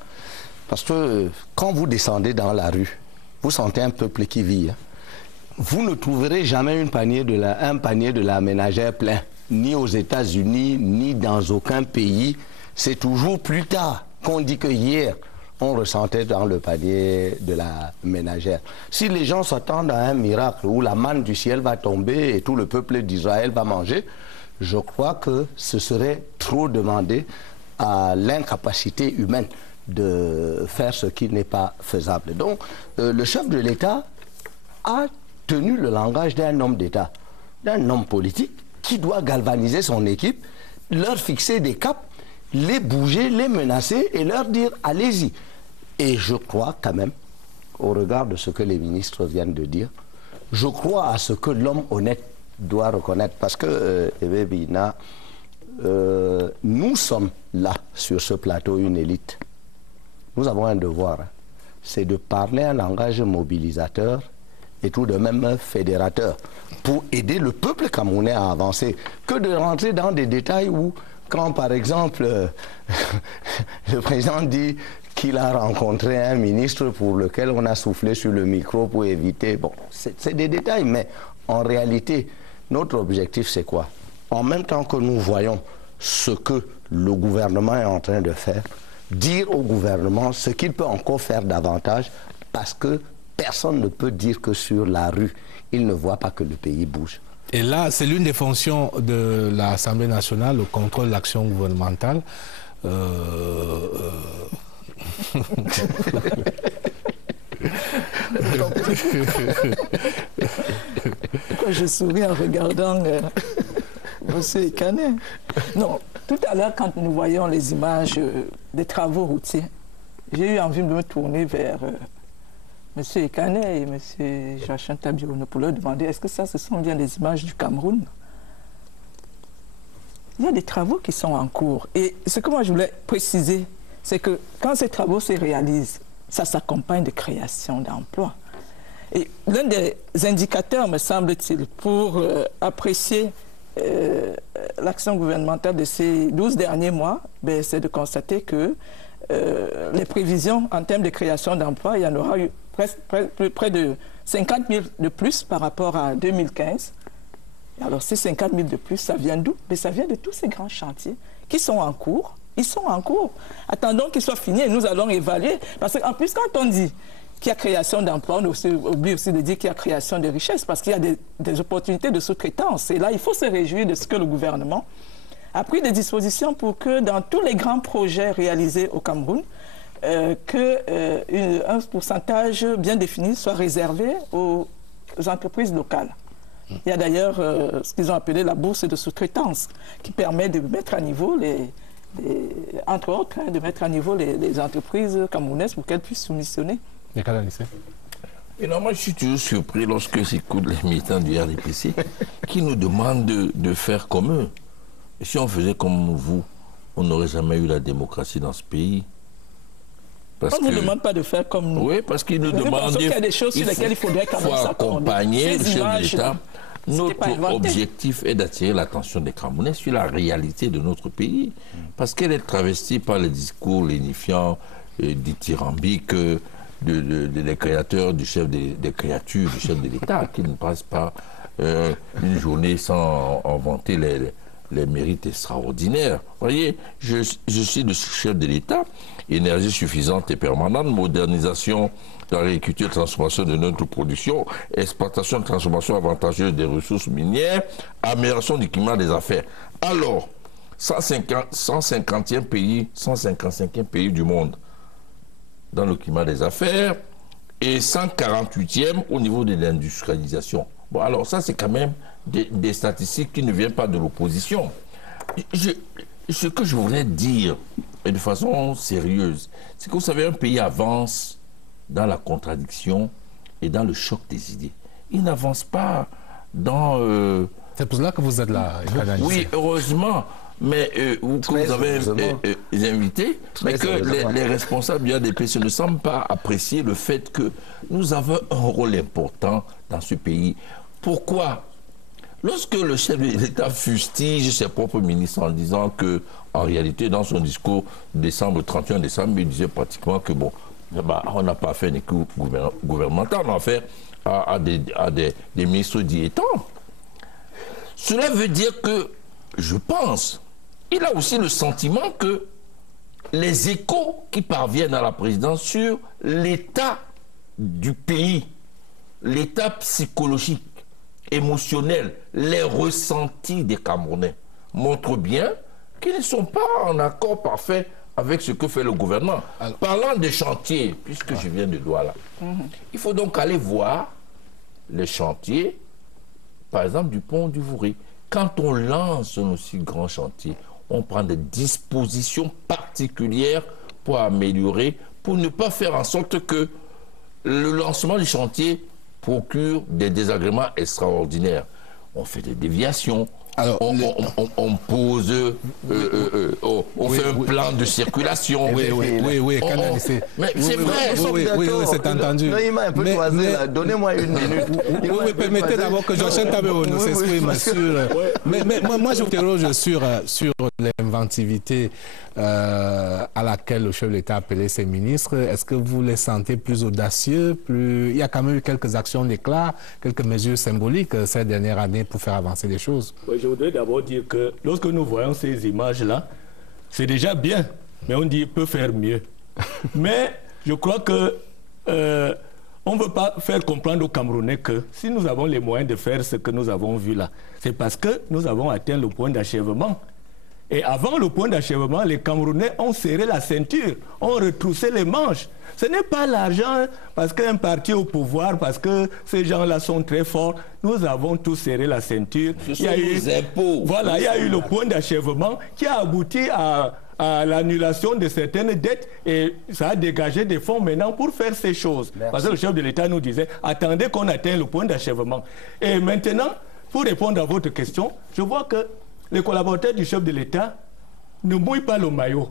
Parce que quand vous descendez dans la rue, vous sentez un peuple qui vit. Vous ne trouverez jamais un panier de la ménagère plein, ni aux États-Unis, ni dans aucun pays. C'est toujours plus tard qu'on dit que hier, on ressentait dans le panier de la ménagère. Si les gens s'attendent à un miracle où la manne du ciel va tomber et tout le peuple d'Israël va manger, je crois que ce serait trop demander à l'incapacité humaine de faire ce qui n'est pas faisable. Donc, le chef de l'État a tenu le langage d'un homme d'État, d'un homme politique qui doit galvaniser son équipe, leur fixer des caps, les bouger, les menacer et leur dire « allez-y ». Et je crois quand même, au regard de ce que les ministres viennent de dire, je crois à ce que l'homme honnête doit reconnaître. Parce que, nous sommes là, sur ce plateau, une élite. Nous avons un devoir, c'est de parler un langage mobilisateur et tout de même fédérateur pour aider le peuple camerounais à avancer, que de rentrer dans des détails où, quand par exemple, le président dit qu'il a rencontré un ministre pour lequel on a soufflé sur le micro pour éviter... Bon, c'est des détails, mais en réalité, notre objectif, c'est quoi? En même temps que nous voyons ce que le gouvernement est en train de faire, dire au gouvernement ce qu'il peut encore faire davantage, parce que personne ne peut dire que sur la rue, il ne voit pas que le pays bouge. Et là, c'est l'une des fonctions de l'Assemblée nationale, le contrôle de l'action gouvernementale. Pourquoi je souris en regardant M. Ekané? Non, tout à l'heure, quand nous voyons les images des travaux routiers, j'ai eu envie de me tourner vers M. Ekané et M. Joachim Tabiono pour leur demander est-ce que ça, ce sont bien les images du Cameroun? il y a des travaux qui sont en cours. Et ce que moi je voulais préciser, c'est que quand ces travaux se réalisent, ça s'accompagne de création d'emplois. Et l'un des indicateurs, me semble-t-il, pour apprécier l'action gouvernementale de ces 12 derniers mois, c'est de constater que les prévisions en termes de création d'emplois, il y en aura eu près de 50 000 de plus par rapport à 2015. Alors ces 50 000 de plus, ça vient d'où? Mais ça vient de tous ces grands chantiers qui sont en cours. Ils sont en cours. Attendons qu'ils soient finis et nous allons évaluer. Parce qu'en plus, quand on dit qu'il y a création d'emplois, on oublie aussi de dire qu'il y a création de richesses parce qu'il y a des opportunités de sous-traitance. Et là, il faut se réjouir de ce que le gouvernement a pris des dispositions pour que dans tous les grands projets réalisés au Cameroun, un pourcentage bien défini soit réservé aux entreprises locales. Il y a d'ailleurs ce qu'ils ont appelé la bourse de sous-traitance qui permet de mettre à niveau entre autres, de mettre à niveau les entreprises camerounaises pour qu'elles puissent soumissionner. Et non, moi, je suis toujours surpris lorsque j'écoute les militants du RDPC qui nous demandent de faire comme eux. Et si on faisait comme vous, on n'aurait jamais eu la démocratie dans ce pays. On ne nous demande pas de faire comme nous. Oui, parce qu'ils nous demandent... qu'il y a des choses sur lesquelles il faudrait quand même accompagner le chef de l'État. Notre objectif est d'attirer l'attention des Camerounais sur la réalité de notre pays. Parce qu'elle est travestie par les discours lénifiants, dithyrambiques des créateurs, du chef des créatures, du chef de l'État, qui ne passe pas une journée sans vanter les mérites extraordinaires. Vous voyez, je suis le chef de l'État, énergie suffisante et permanente, modernisation de l'agriculture, transformation de notre production, exploitation et transformation avantageuse des ressources minières, amélioration du climat des affaires. Alors, 150e pays, 155e pays du monde dans le climat des affaires et 148e au niveau de l'industrialisation. Bon, alors ça, c'est quand même des statistiques qui ne viennent pas de l'opposition. Ce que je voudrais dire, et de façon sérieuse, c'est que vous savez, un pays avance dans la contradiction et dans le choc des idées. Il n'avance pas dans... C'est pour cela que vous êtes là. Oui, heureusement. Mais vous avez les invités, mais que les responsables du RDPC ne semblent pas apprécier le fait que nous avons un rôle important dans ce pays. Pourquoi? Lorsque le chef de l'État fustige ses propres ministres en disant que, en réalité, dans son discours décembre, 31 décembre, il disait pratiquement que, bon, on n'a pas fait une écoute gouvernementale, on a fait à des ministres diétants. Cela veut dire que, je pense, il a aussi le sentiment que les échos qui parviennent à la présidence sur l'état du pays, l'état psychologique, émotionnel, les ressentis des Camerounais montrent bien qu'ils ne sont pas en accord parfait avec ce que fait le gouvernement. Alors, parlant des chantiers, puisque je viens de Douala, il faut donc aller voir les chantiers, par exemple du pont du Vouré. Quand on lance un aussi grand chantier, on prend des dispositions particulières pour améliorer, pour ne pas faire en sorte que le lancement du chantier procure des désagréments extraordinaires. On fait des déviations, alors, on pose, on fait un plan de circulation. Oui, canalisé. Mais c'est vrai. Oui, c'est entendu. Il m'a un peu toisé là. Donnez-moi une minute. Oui, permettez d'abord que Joachim Tabéo nous s'exprime sur... Mais moi, je m'interroge sur l'inventivité à laquelle le chef de l'État a appelé ses ministres. Est-ce que vous les sentez plus audacieux, Il y a quand même eu quelques actions d'éclat, quelques mesures symboliques ces dernières années pour faire avancer les choses. Oui, je voudrais d'abord dire que lorsque nous voyons ces images-là, c'est déjà bien, mais on dit peut faire mieux. Mais je crois que on ne veut pas faire comprendre aux Camerounais que si nous avons les moyens de faire ce que nous avons vu là, c'est parce que nous avons atteint le point d'achèvement. Et avant le point d'achèvement, les Camerounais ont serré la ceinture, ont retroussé les manches. Ce n'est pas l'argent parce qu'un parti au pouvoir, parce que ces gens-là sont très forts. Nous avons tous serré la ceinture. Il y a eu les impôts. Voilà, il y a eu le point d'achèvement qui a abouti à l'annulation de certaines dettes et ça a dégagé des fonds maintenant pour faire ces choses. Merci. Parce que le chef de l'État nous disait, attendez qu'on atteigne le point d'achèvement. Et maintenant, pour répondre à votre question, je vois que les collaborateurs du chef de l'État ne mouillent pas le maillot.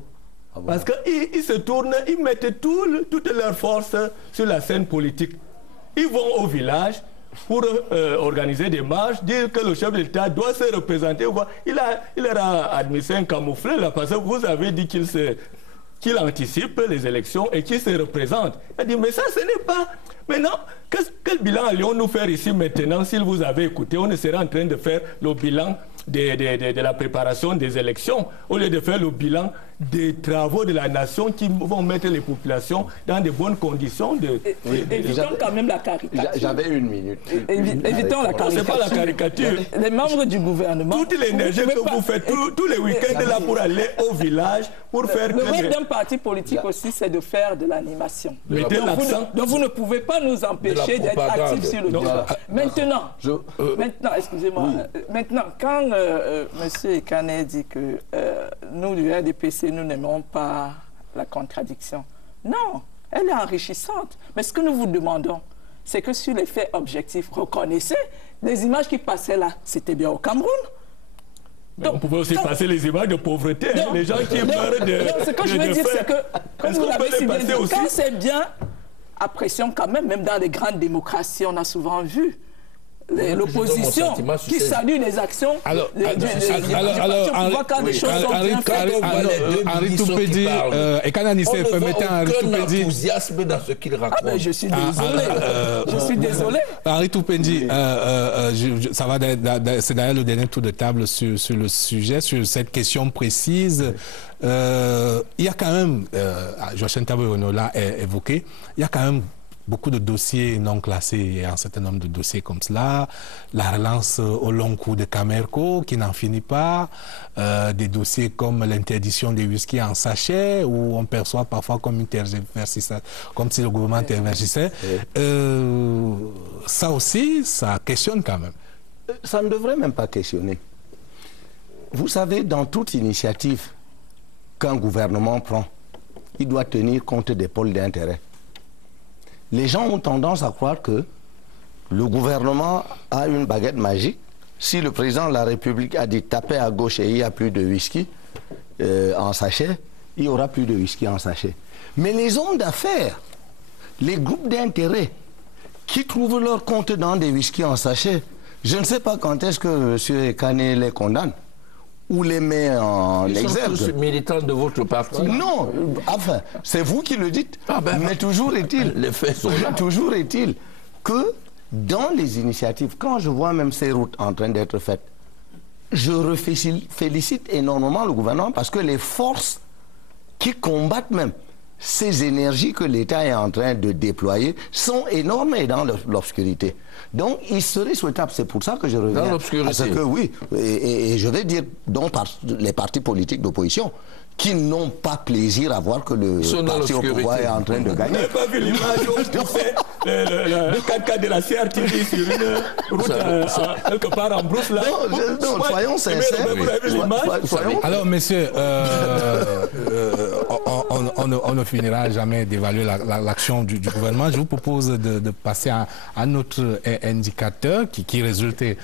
Ah bon? Parce qu'ils se tournent, ils mettent toutes leurs forces sur la scène politique. Ils vont au village pour organiser des marches, dire que le chef de l'État doit se représenter. Il leur a administré un camouflet là, parce que vous avez dit qu'il anticipe les élections et qu'il se représente. Il a dit, mais ça, ce n'est pas... Maintenant, quel bilan allons-nous faire ici maintenant? S'il vous avait écouté, on serait en train de faire le bilan de la préparation des élections, au lieu de faire le bilan des travaux de la nation qui vont mettre les populations dans de bonnes conditions. Évitons quand même la caricature. J'avais une minute. Évitons la caricature. C'est pas la caricature. Les membres du gouvernement... Toute l'énergie que vous faites tous les week-ends là pour aller au village, pour faire... Le rôle d'un parti politique aussi, c'est de faire de l'animation. Donc vous ne pouvez pas nous empêcher d'être actifs sur le terrain. Maintenant, excusez-moi, maintenant, quand M. Ekane dit que nous, du RDPC, nous n'aimons pas la contradiction. Non, elle est enrichissante. Mais ce que nous vous demandons, c'est que sur les faits objectifs, reconnaissez les images qui passaient là, c'était bien au Cameroun. Donc, on pouvait aussi passer les images de pauvreté, les gens qui meurent de ce que je veux dire, c'est que, comme vous l'avez si bien dit, quand c'est bien, apprécions quand même dans les grandes démocraties, on a souvent vu l'opposition qui salue les actions. Henri Toupédi, et Kananissé, permettez à Henri Toupédi. Enthousiasme dans ce qu'il raconte. Je suis désolé. Je suis désolé. Henri Toupédi, ça va, c'est d'ailleurs le dernier tour de table sur le sujet, sur cette question précise. Il y a quand même, Joachim Taboyono l'a évoqué, il y a quand même beaucoup de dossiers non classés et un certain nombre de dossiers comme cela, la relance au long cours de Camerco qui n'en finit pas, des dossiers comme l'interdiction des whisky en sachet où on perçoit parfois comme comme si le gouvernement intervertissait. Ça aussi, ça questionne quand même. Ça ne devrait même pas questionner. Vous savez, dans toute initiative qu'un gouvernement prend, il doit tenir compte des pôles d'intérêt. Les gens ont tendance à croire que le gouvernement a une baguette magique. Si le président de la République a dit taper à gauche et il n'y a plus de whisky en sachet, il n'y aura plus de whisky en sachet. Mais les hommes d'affaires, les groupes d'intérêt qui trouvent leur compte dans des whisky en sachet, je ne sais pas quand est-ce que M. Ekane les condamne ou les met en exergue. Ils sont tous militants de votre parti? Non, enfin, c'est vous qui le dites. Mais toujours est-il, les faits sont là. Toujours est-il que dans les initiatives, quand je vois même ces routes en train d'être faites, je félicite énormément le gouvernement parce que les forces qui combattent même ces énergies que l'État est en train de déployer sont énormes et dans l'obscurité. Donc, il serait souhaitable, c'est pour ça que je reviens dans l'obscurité. Parce que oui, et je vais dire donc les partis politiques d'opposition qui n'ont pas plaisir à voir que le parti au pouvoir est en train de gagner. Vous n'avez pas vu l'image où on fait le 4x4 de la CRTV sur une route quelque part en brousse là? Non, soyons sincères. Alors, messieurs, on ne finira jamais d'évaluer l'action du gouvernement. Je vous propose de passer à un autre indicateur qui résultait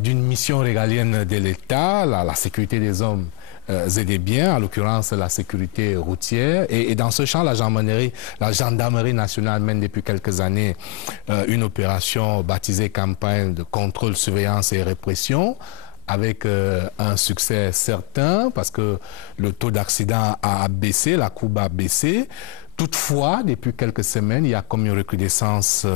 d'une mission régalienne de l'État, la sécurité des hommes et des biens, en l'occurrence la sécurité routière. Et dans ce champ, la gendarmerie nationale mène depuis quelques années une opération baptisée campagne de contrôle, surveillance et répression, avec un succès certain parce que le taux d'accident a baissé, la courbe a baissé. Toutefois, depuis quelques semaines, il y a comme une recrudescence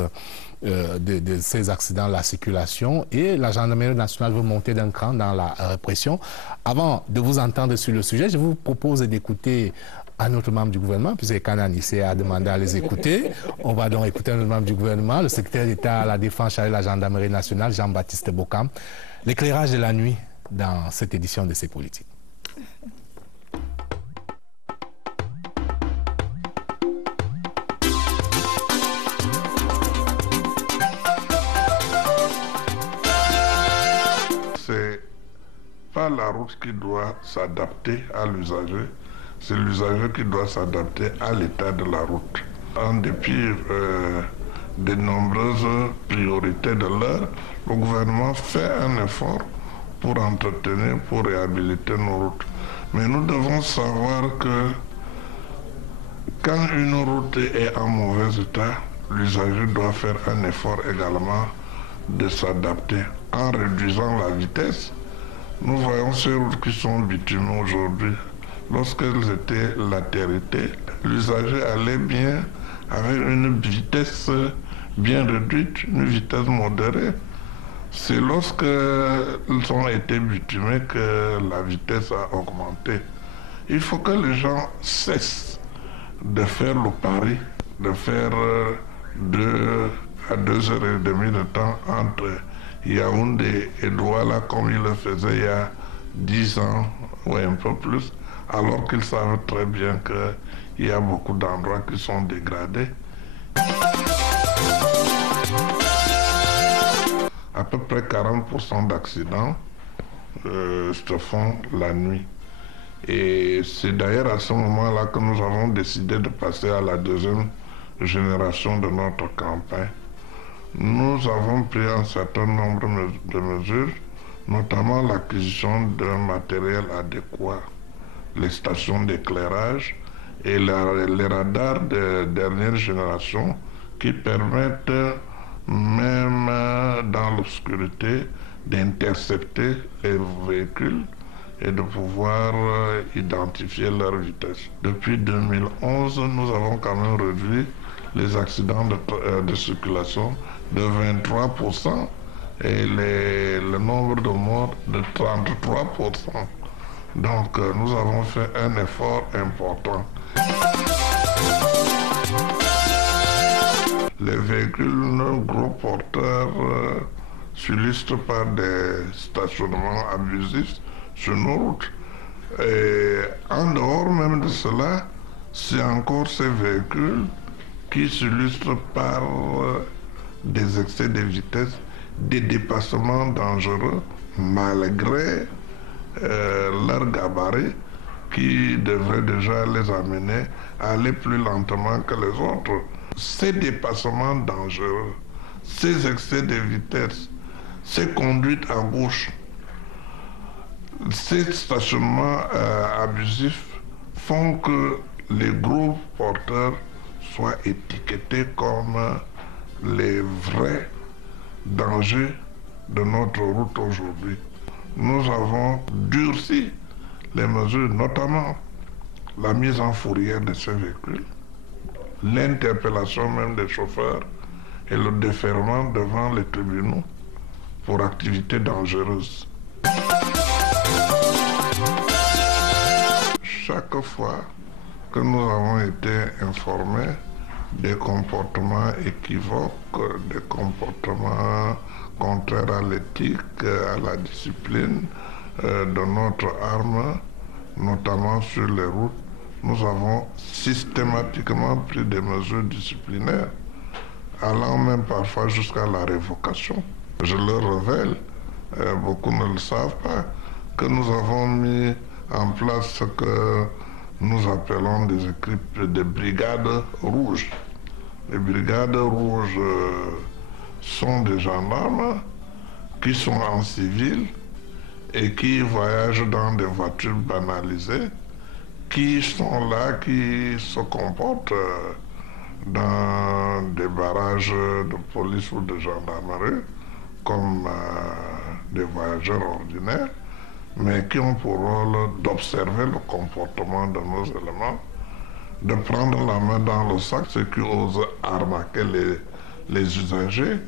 de ces accidents, la circulation, et la gendarmerie nationale veut monter d'un cran dans la répression. Avant de vous entendre sur le sujet, je vous propose d'écouter un autre membre du gouvernement, puisque Kananissé a demandé à les écouter. On va donc écouter un autre membre du gouvernement, le secrétaire d'État à la Défense chargé de la gendarmerie nationale, Jean-Baptiste Bokam. L'éclairage de la nuit dans cette édition de ces politiques. C'est pas la route qui doit s'adapter à l'usager, c'est l'usager qui doit s'adapter à l'état de la route. En dépit de nombreuses priorités de l'heure, le gouvernement fait un effort pour entretenir, pour réhabiliter nos routes. Mais nous devons savoir que quand une route est en mauvais état, l'usager doit faire un effort également de s'adapter en réduisant la vitesse. Nous voyons ces routes qui sont bitumées aujourd'hui. Lorsqu'elles étaient latérité, l'usager allait bien avec une vitesse bien réduite, une vitesse modérée. C'est lorsqu'ils ont été bitumés que la vitesse a augmenté. Il faut que les gens cessent de faire le pari, de faire 2 à 2h30 de temps entre Yaoundé et Douala comme ils le faisaient il y a 10 ans ou un peu plus, alors qu'ils savent très bien qu'il y a beaucoup d'endroits qui sont dégradés. À peu près 40% d'accidents se font la nuit. Et c'est d'ailleurs à ce moment-là que nous avons décidé de passer à la deuxième génération de notre campagne. Nous avons pris un certain nombre de mesures, notamment l'acquisition d'un matériel adéquat, les stations d'éclairage et les radars de dernière génération qui permettent, même dans l'obscurité, d'intercepter les véhicules et de pouvoir identifier leur vitesse. Depuis 2011, nous avons quand même réduit les accidents de circulation de 23% et le nombre de morts de 33%. Donc nous avons fait un effort important. Les véhicules gros porteurs s'illustrent par des stationnements abusifs sur nos routes. Et en dehors même de cela, c'est encore ces véhicules qui s'illustrent par des excès de vitesse, des dépassements dangereux, malgré leur gabarit qui devrait déjà les amener à aller plus lentement que les autres. Ces dépassements dangereux, ces excès de vitesse, ces conduites à gauche, ces stationnements abusifs font que les gros porteurs soient étiquetés comme les vrais dangers de notre route aujourd'hui. Nous avons durci les mesures, notamment la mise en fourrière de ces véhicules, l'interpellation même des chauffeurs et le déferment devant les tribunaux pour activités dangereuses. Chaque fois que nous avons été informés des comportements équivoques, des comportements contraires à l'éthique, à la discipline de notre arme, notamment sur les routes, nous avons systématiquement pris des mesures disciplinaires, allant même parfois jusqu'à la révocation. Je le révèle, beaucoup ne le savent pas, que nous avons mis en place ce que nous appelons des équipes de brigades rouges. Les brigades rouges sont des gendarmes qui sont en civil et qui voyagent dans des voitures banalisées, qui sont là, qui se comportent dans des barrages de police ou de gendarmerie comme des voyageurs ordinaires, mais qui ont pour rôle d'observer le comportement de nos éléments, de prendre la main dans le sac, ceux qui osent arnaquer les usagers.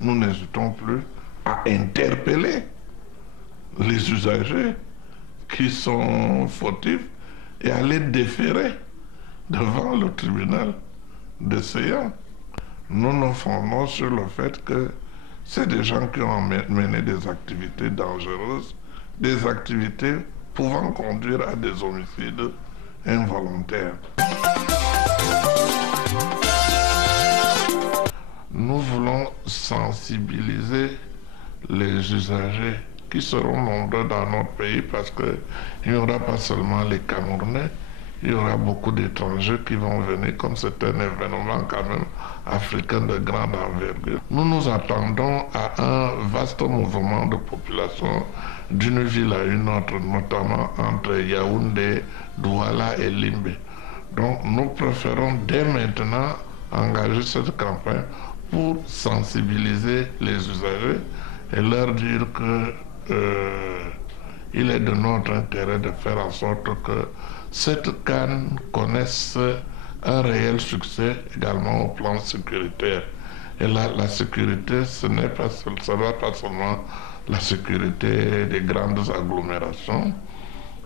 Nous n'hésitons plus à interpeller les usagers qui sont fautifs et à les déférer devant le tribunal de Séant. Nous nous fondons sur le fait que c'est des gens qui ont mené des activités dangereuses, des activités pouvant conduire à des homicides involontaires. Nous voulons sensibiliser les usagers qui seront nombreux dans notre pays parce qu'il n'y aura pas seulement les Camerounais, il y aura beaucoup d'étrangers qui vont venir, comme c'est un événement quand même africain de grande envergure. Nous nous attendons à un vaste mouvement de population d'une ville à une autre, notamment entre Yaoundé, Douala et Limbe. Donc nous préférons dès maintenant engager cette campagne pour sensibiliser les usagers et leur dire que il est de notre intérêt de faire en sorte que cette CAN connaisse un réel succès également au plan sécuritaire. Et la sécurité, ce n'est pas seulement la sécurité des grandes agglomérations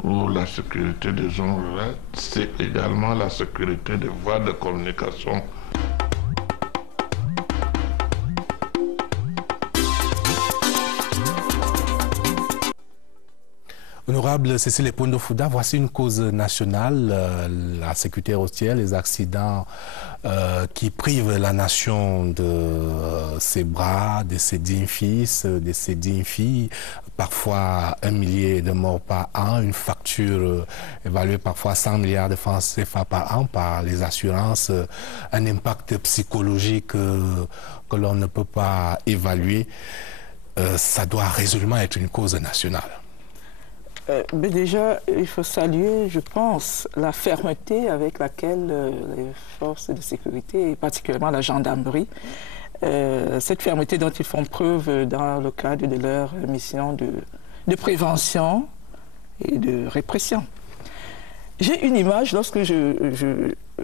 ou la sécurité des zones rurales, c'est également la sécurité des voies de communication. Honorable Cécile Epondo Fouda, voici une cause nationale, la sécurité routière, les accidents qui privent la nation de ses bras, de ses dignes fils, de ses dignes filles, parfois 1 millier de morts par an, une facture évaluée parfois 100 milliards de francs CFA par an par les assurances, un impact psychologique que l'on ne peut pas évaluer. Ça doit résolument être une cause nationale. Mais déjà, il faut saluer, je pense, la fermeté avec laquelle les forces de sécurité, et particulièrement la gendarmerie, cette fermeté dont ils font preuve dans le cadre de leur mission de prévention et de répression. J'ai une image,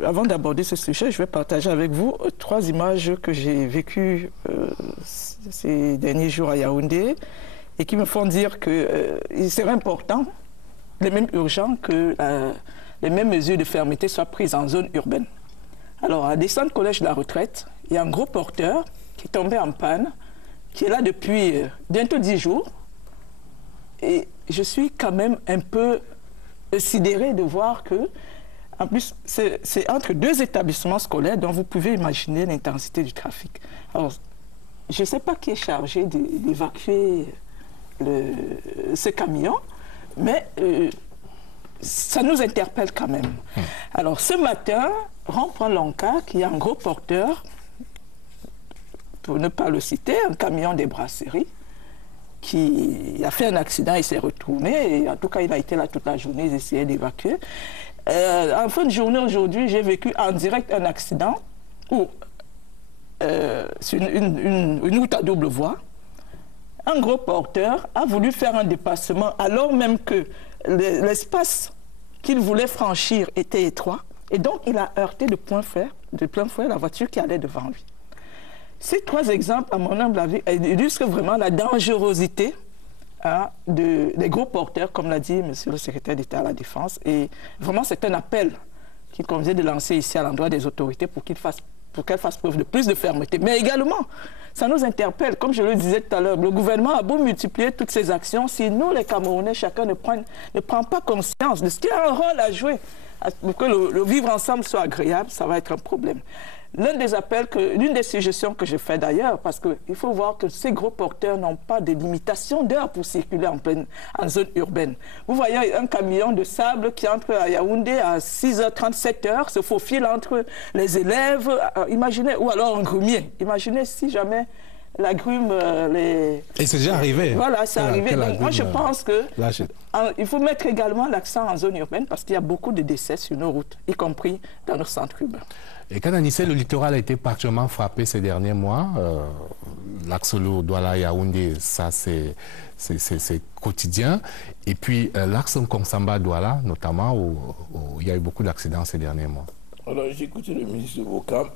avant d'aborder ce sujet, je vais partager avec vous 3 images que j'ai vécues ces derniers jours à Yaoundé, et qui me font dire qu'il serait important, et même urgent, que les mêmes mesures de fermeté soient prises en zone urbaine. Alors, à Descente Collège de la Retraite, il y a un gros porteur qui est tombé en panne, qui est là depuis bientôt 10 jours. Et je suis quand même un peu sidéré de voir que, en plus, c'est entre 2 établissements scolaires dont vous pouvez imaginer l'intensité du trafic. Alors, je ne sais pas qui est chargé d'évacuer ce camion, mais ça nous interpelle quand même. Alors ce matin, Rond-Point-Lonka, qui est un gros porteur, pour ne pas le citer, un camion des brasseries, qui a fait un accident, il s'est retourné, et en tout cas il a été là toute la journée, il essayait d'évacuer. En fin de journée aujourd'hui, j'ai vécu en direct un accident où sur une route à double voie, un gros porteur a voulu faire un dépassement alors même que l'espace qu'il voulait franchir était étroit, et donc il a heurté de plein fouet la voiture qui allait devant lui. Ces 3 exemples, à mon humble avis, illustrent vraiment la dangerosité des gros porteurs, comme l'a dit M. le secrétaire d'État à la Défense, et vraiment c'est un appel qu'il convient de lancer ici à l'endroit des autorités pour qu'elles fassent preuve de plus de fermeté. Mais également, ça nous interpelle, comme je le disais tout à l'heure, le gouvernement a beau multiplier toutes ces actions, si nous, les Camerounais, chacun ne prend pas conscience de ce qu'il a un rôle à jouer pour que le vivre ensemble soit agréable, ça va être un problème. L'une des suggestions que je fais d'ailleurs, parce qu'il faut voir que ces gros porteurs n'ont pas de limitation d'heure pour circuler en zone urbaine. Vous voyez un camion de sable qui entre à Yaoundé à 6h30, 7h, se faufile entre les élèves, imaginez, ou alors un grumier. Imaginez si jamais la grume... Et c'est déjà arrivé. Voilà, c'est arrivé. Donc moi je pense qu'il faut mettre également l'accent en zone urbaine parce qu'il y a beaucoup de décès sur nos routes, y compris dans nos centres urbains. Et quand on y sait, le littoral a été particulièrement frappé ces derniers mois. L'axe Douala-Yaoundé, ça c'est quotidien. Et puis l'axe Nkonsamba-Douala, notamment, où il y a eu beaucoup d'accidents ces derniers mois. Alors j'ai écouté le ministre Bokam,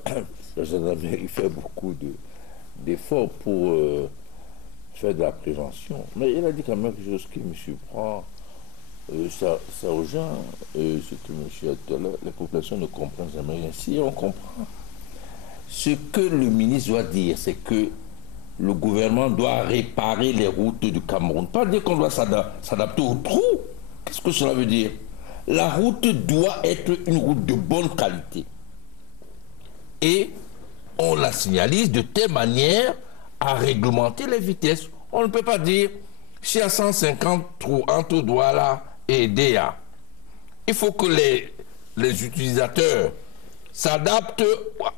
la gendarmerie fait beaucoup d'efforts pour faire de la prévention. Mais il a dit quand même quelque chose qui me surprend. Ça rejoint ce que monsieur a dit tout à l'heure, la population ne comprend jamais rien. Si on comprend, ce que le ministre doit dire, c'est que le gouvernement doit réparer les routes du Cameroun. Pas dire qu'on doit s'adapter au trou. Qu'est-ce que cela veut dire? La route doit être une route de bonne qualité. Et on la signalise de telle manière à réglementer les vitesses. On ne peut pas dire, si à 150 trous entre Douala et Déa, il faut que les utilisateurs s'adaptent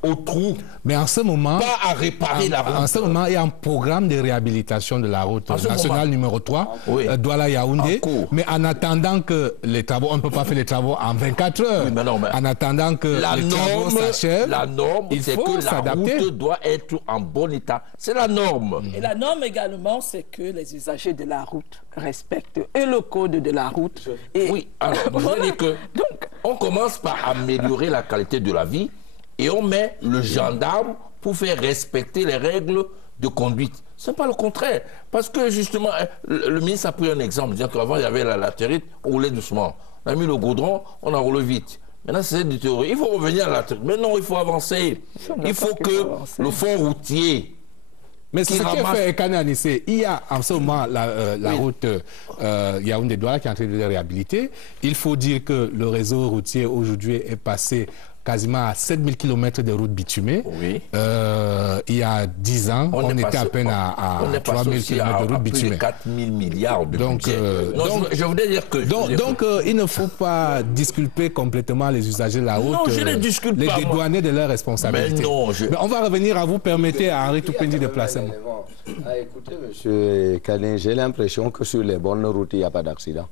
au trou. Mais en ce moment, pas à réparer la route. En ce moment, il y a un programme de réhabilitation de la route nationale numéro 3, Douala-Yaoundé. Mais en attendant que les travaux, on ne peut pas faire les travaux en 24 heures. Mais en attendant que les travaux s'achèvent, la norme, c'est que la route doit être en bon état. C'est la norme. Et la norme également, c'est que les usagers de la route respectent et le code de la route. Et... Oui, alors, je veux dire que on commence par améliorer la qualité de la vie et on met le gendarme pour faire respecter les règles de conduite. Ce n'est pas le contraire. Parce que justement, le ministre a pris un exemple, disant qu'avant il y avait la latérite, on roulait doucement. On a mis le goudron, on a roulé vite. Maintenant, c'est du théorie. Il faut revenir à la latérite. Mais non, il faut avancer. Il faut que le fond routier... Mais ce qui est fait Kane Anissé, il y a en ce moment la route Yaoundé-Douala qui est en train de réhabiliter. Il faut dire que le réseau routier aujourd'hui est passé quasiment à 7000 km de routes bitumées. Oui. Il y a 10 ans, on était à peine à 3000 km de routes bitumées. Plus de 4000 milliards de budget. Je voudrais dire que... Donc, il ne faut pas disculper complètement les usagers de la route. Non, je ne discute les pas. Les dédouaner de leurs responsabilités. Mais non, Mais on va revenir à vous. Permettez à Henri Toupendi de placer. Écoutez, monsieur Kanin, j'ai l'impression que sur les bonnes routes, il n'y a pas d'accident.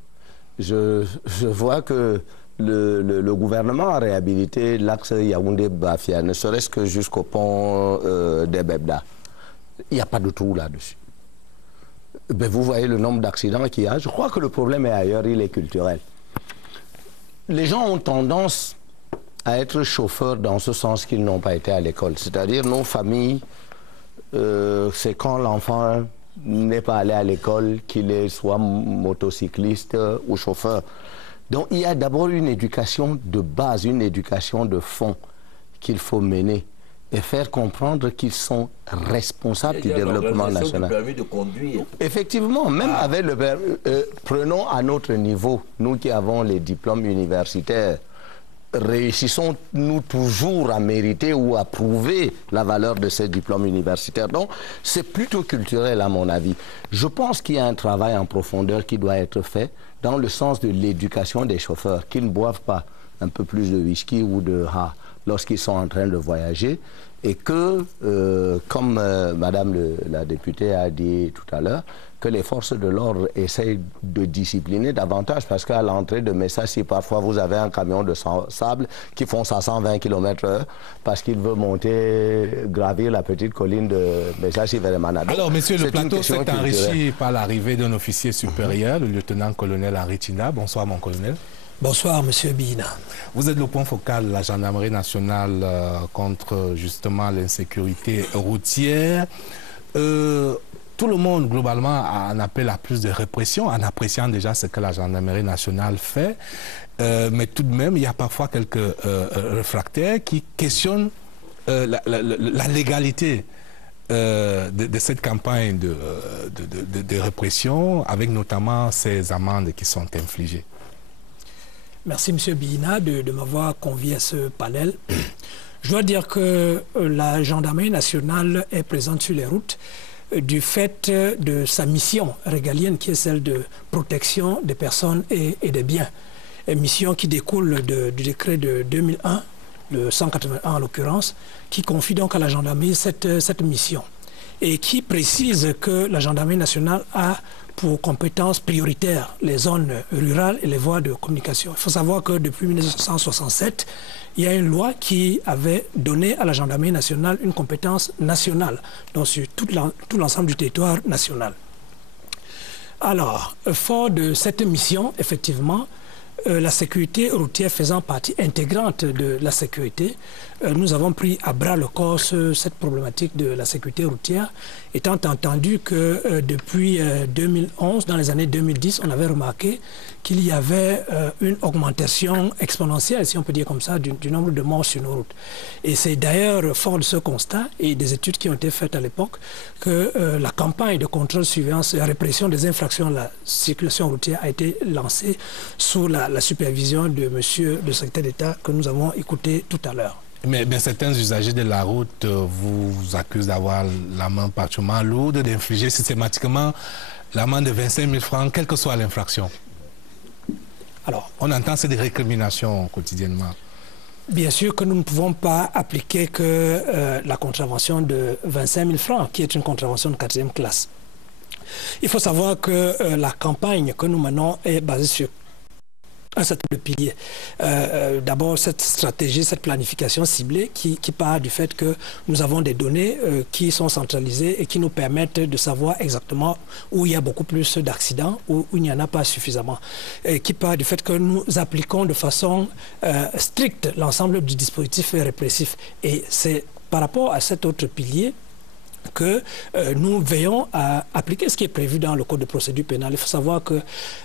Je vois que le gouvernement a réhabilité l'axe Yaoundé-Bafia, ne serait-ce que jusqu'au pont des Bebda. Il n'y a pas de trou là-dessus. Ben, vous voyez le nombre d'accidents qu'il y a. Je crois que le problème est ailleurs, il est culturel. Les gens ont tendance à être chauffeurs dans ce sens qu'ils n'ont pas été à l'école. C'est-à-dire nos familles, c'est quand l'enfant n'est pas allé à l'école qu'il est soit motocycliste ou chauffeur. Donc il y a d'abord une éducation de base, une éducation de fond qu'il faut mener et faire comprendre qu'ils sont responsables du développement national. Du permis de conduire. Effectivement, même avec le permis, prenons à notre niveau, nous qui avons les diplômes universitaires, réussissons-nous toujours à mériter ou à prouver la valeur de ces diplômes universitaires. Donc, c'est plutôt culturel à mon avis. Je pense qu'il y a un travail en profondeur qui doit être fait dans le sens de l'éducation des chauffeurs, qui ne boivent pas un peu plus de whisky ou de ha lorsqu'ils sont en train de voyager, et que, comme Madame la députée a dit tout à l'heure, que les forces de l'ordre essayent de discipliner davantage, parce qu'à l'entrée de Messa, si parfois vous avez un camion de sable qui fonce à 120 km/h parce qu'il veut monter, gravir la petite colline de Messa vers Manado. Alors, monsieur, le plateau s'est enrichi par l'arrivée d'un officier supérieur, le lieutenant-colonel Henri Tina. Bonsoir, mon colonel. Bonsoir, monsieur Bina. Vous êtes le point focal de la gendarmerie nationale contre justement l'insécurité routière. Tout le monde, globalement, en appelle à plus de répression, en appréciant déjà ce que la gendarmerie nationale fait. Mais tout de même, il y a parfois quelques réfractaires qui questionnent la légalité de cette campagne de répression, avec notamment ces amendes qui sont infligées. Merci, M. Bina, de m'avoir convié à ce panel. Je dois dire que la gendarmerie nationale est présente sur les routes du fait de sa mission régalienne qui est celle de protection des personnes et des biens. Une mission qui découle du décret de 2001, le 181 en l'occurrence, qui confie donc à la gendarmerie cette mission et qui précise que la gendarmerie nationale a pour compétences prioritaires les zones rurales et les voies de communication. Il faut savoir que depuis 1967, il y a une loi qui avait donné à la gendarmerie nationale une compétence nationale, donc sur tout l'ensemble du territoire national. Alors, fort de cette mission, effectivement, la sécurité routière faisant partie intégrante de la sécurité, nous avons pris à bras le corps cette problématique de la sécurité routière, étant entendu que depuis 2011, dans les années 2010, on avait remarqué qu'il y avait une augmentation exponentielle, si on peut dire comme ça, du nombre de morts sur nos routes. Et c'est d'ailleurs fort de ce constat et des études qui ont été faites à l'époque que la campagne de contrôle, surveillance et répression des infractions à la circulation routière a été lancée sous la supervision de monsieur le secrétaire d'État que nous avons écouté tout à l'heure. Mais certains usagers de la route vous accusent d'avoir la main particulièrement lourde, d'infliger systématiquement l'amende de 25 000 francs, quelle que soit l'infraction. Alors, on entend ces récriminations quotidiennement. Bien sûr que nous ne pouvons pas appliquer que la contravention de 25 000 francs, qui est une contravention de 4e classe. Il faut savoir que la campagne que nous menons est basée sur un certain nombre de piliers. D'abord, cette stratégie, cette planification ciblée qui part du fait que nous avons des données qui sont centralisées et qui nous permettent de savoir exactement où il y a beaucoup plus d'accidents, où il n'y en a pas suffisamment. Et qui part du fait que nous appliquons de façon stricte l'ensemble du dispositif répressif. Et c'est par rapport à cet autre pilier que nous veillons à appliquer ce qui est prévu dans le Code de procédure pénale. Il faut savoir que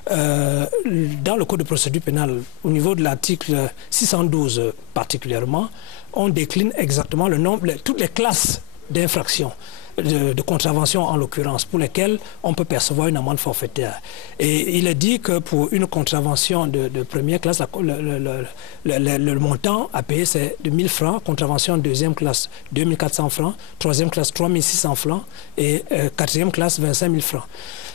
dans le Code de procédure pénale, au niveau de l'article 612 particulièrement, on décline exactement le nombre, toutes les classes d'infractions, de contraventions en l'occurrence, pour lesquelles on peut percevoir une amende forfaitaire. Et il est dit que pour une contravention de première classe, le montant à payer c'est de 1 000 francs, contravention de 2e classe 2 400 francs, 3e classe 3 600 francs et 4e classe 25 000 francs.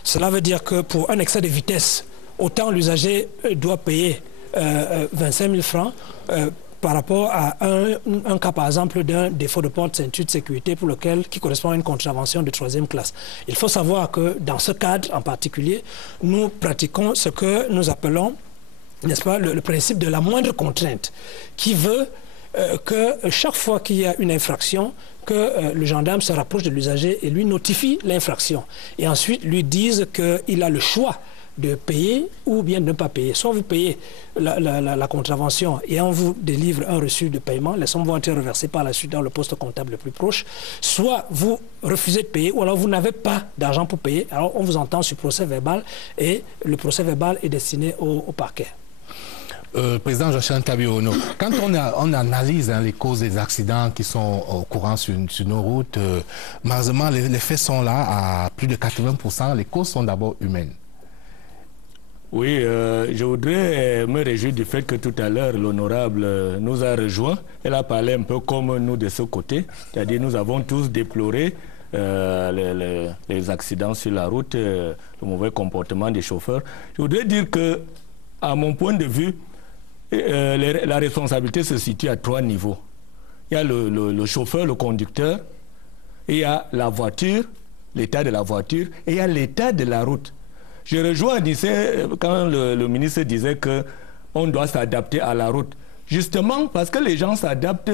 Cela veut dire que pour un excès de vitesse, autant l'usager doit payer 25 000 francs par rapport à un cas, par exemple, d'un défaut de porte-ceinture de sécurité pour lequel, qui correspond à une contravention de 3e classe. Il faut savoir que dans ce cadre en particulier, nous pratiquons ce que nous appelons, n'est-ce pas, le principe de la moindre contrainte, qui veut que chaque fois qu'il y a une infraction, que le gendarme se rapproche de l'usager et lui notifie l'infraction. Et ensuite lui dise qu'il a le choix de payer ou bien de ne pas payer. Soit vous payez la contravention et on vous délivre un reçu de paiement, les sommes vont être reversées par la suite dans le poste comptable le plus proche, soit vous refusez de payer ou alors vous n'avez pas d'argent pour payer, alors on vous entend sur procès verbal et le procès verbal est destiné au parquet. Président Joachim Tabiono, quand on analyse les causes des accidents qui sont au courant sur nos routes, malheureusement les faits sont là à plus de 80%, les causes sont d'abord humaines. Oui, je voudrais me réjouir du fait que tout à l'heure, l'honorable nous a rejoints. Elle a parlé un peu comme nous de ce côté, c'est-à-dire nous avons tous déploré les accidents sur la route, le mauvais comportement des chauffeurs. Je voudrais dire que, à mon point de vue, la responsabilité se situe à 3 niveaux. Il y a le chauffeur, le conducteur, il y a la voiture, l'état de la voiture, et il y a l'état de la route. Je rejoins quand le ministre disait qu'on doit s'adapter à la route. Justement parce que les gens s'adaptent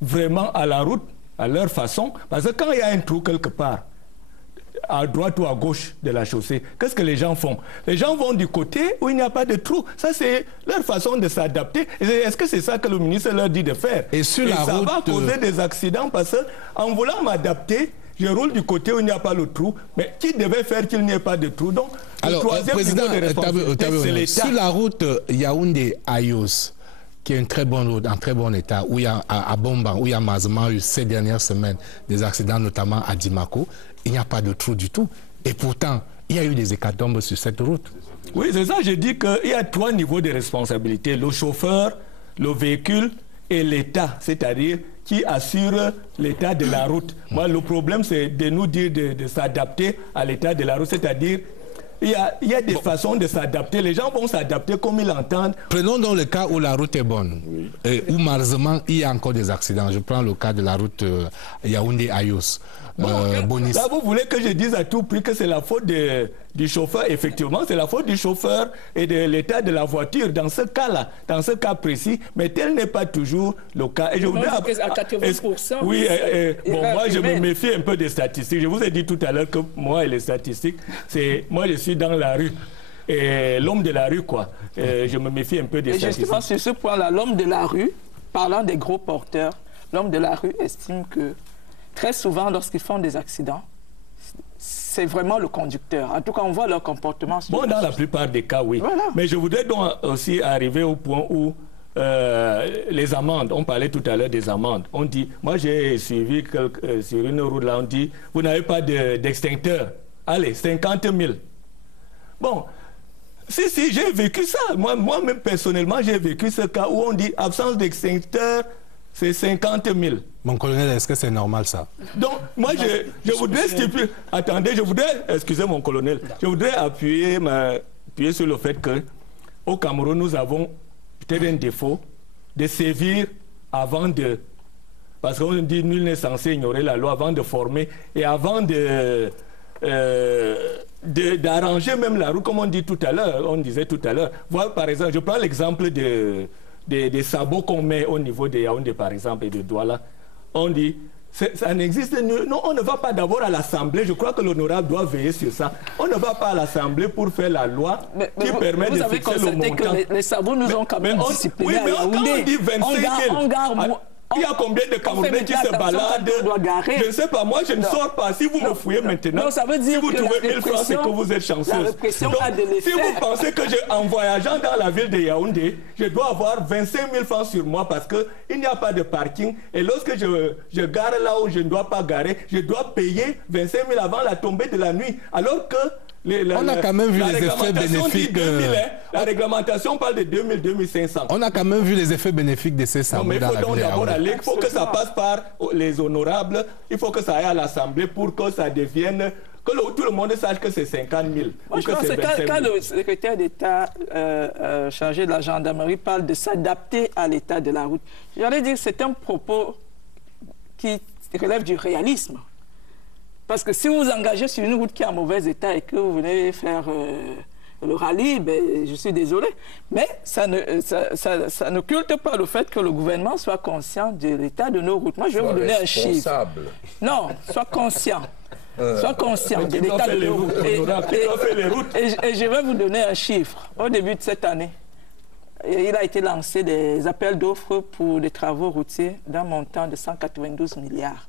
vraiment à la route, à leur façon. Parce que quand il y a un trou quelque part, à droite ou à gauche de la chaussée, qu'est-ce que les gens font? Les gens vont du côté où il n'y a pas de trou. Ça, c'est leur façon de s'adapter. Est-ce que c'est ça que le ministre leur dit de faire? Et sur la route, ça va causer des accidents parce qu'en voulant m'adapter, je roule du côté où il n'y a pas le trou, mais qui devait faire qu'il n'y ait pas de trou? Donc, alors, le troisième niveau de responsabilité, c'est l'État. Sur la route Yaoundé-Ayos, qui est une très bonne route, en très bon état, où il y a, à Bomba, où il y a malheureusement eu ces dernières semaines des accidents, notamment à Dimako, il n'y a pas de trou du tout. Et pourtant, il y a eu des hécatombes sur cette route. Oui, c'est ça, je dis qu'il y a 3 niveaux de responsabilité. Le chauffeur, le véhicule et l'État, c'est-à-dire qui assure l'état de la route. Moi, le problème, c'est de nous dire de s'adapter à l'état de la route, c'est-à-dire il y a des façons de s'adapter. Les gens vont s'adapter comme ils l'entendent. Prenons donc le cas où la route est bonne, où malheureusement il y a encore des accidents. Je prends le cas de la route Yaoundé-Ayos. Là, vous voulez que je dise à tout prix que c'est la faute du chauffeur. Effectivement, c'est la faute du chauffeur et de l'état de la voiture dans ce cas-là, dans ce cas précis, mais tel n'est pas toujours le cas. Et je voudrais... à 80%. Oui, moi je me méfie un peu des statistiques. Je vous ai dit tout à l'heure que moi et les statistiques, moi je suis dans la rue. Et l'homme de la rue, quoi. Je me méfie un peu des statistiques. Et justement, sur ce point-là, l'homme de la rue, parlant des gros porteurs, l'homme de la rue estime que très souvent, lorsqu'ils font des accidents, c'est vraiment le conducteur. En tout cas, on voit leur comportement. Bon, dans la plupart des cas, oui. Voilà. Mais je voudrais donc aussi arriver au point où les amendes, on parlait tout à l'heure des amendes. On dit, moi j'ai suivi sur une route là, on dit, vous n'avez pas d'extincteur. Allez, 50 000. Bon, si, j'ai vécu ça. Moi-même, personnellement, j'ai vécu ce cas où on dit, absence d'extincteur, c'est 50 000. Mon colonel, est-ce que c'est normal ça? Donc, moi, je voudrais stipuler... Attendez, excusez mon colonel, je voudrais appuyer sur le fait que au Cameroun, nous avons peut-être un défaut de sévir avant de... Parce qu'on dit nul n'est censé ignorer la loi avant de former et avant d'arranger même la route, comme on dit tout à l'heure, on disait tout à l'heure. Voilà, par exemple, je prends l'exemple des sabots qu'on met au niveau de Yaoundé, par exemple, et de Douala. On dit, ça n'existe... Non, on ne va pas d'abord à l'Assemblée. Je crois que l'honorable doit veiller sur ça. On ne va pas à l'Assemblée pour faire la loi qui permet de fixer le montant. Vous avez constaté que les sabots nous ont quand même disciplinés à Yaoundé. Quand on dit 25 000... Il y a combien de Camerounais qui se baladent? Je ne sais pas, moi je ne sors pas. Si vous me fouillez maintenant, ça veut dire si vous trouvez 1000 francs, c'est que vous êtes chanceuse. Donc, si vous pensez que en voyageant dans la ville de Yaoundé, je dois avoir 25 000 francs sur moi parce qu'il n'y a pas de parking. Et lorsque je gare là où je ne dois pas garer, je dois payer 25 000 avant la tombée de la nuit. Alors que on a quand même vu les effets bénéfiques. La réglementation parle de 2000, 2500. On a quand même vu les effets bénéfiques de ces sabots. Mais il faut donc d'abord aller, il faut que ça passe par les honorables, il faut que ça aille à l'Assemblée pour que ça devienne, que tout le monde sache que c'est 50 000. Moi, je pense que quand le secrétaire d'État chargé de la gendarmerie parle de s'adapter à l'état de la route, j'allais dire que c'est un propos qui relève du réalisme. Parce que si vous vous engagez sur une route qui est en mauvais état et que vous venez faire le rallye, ben, je suis désolé. Mais ça n'occulte pas le fait que le gouvernement soit conscient de l'état de nos routes. Moi, je vais vous donner un chiffre. Non, soit conscient. Soit conscient de l'état de nos routes. Et je vais vous donner un chiffre. Au début de cette année, il a été lancé des appels d'offres pour des travaux routiers d'un montant de 192 milliards.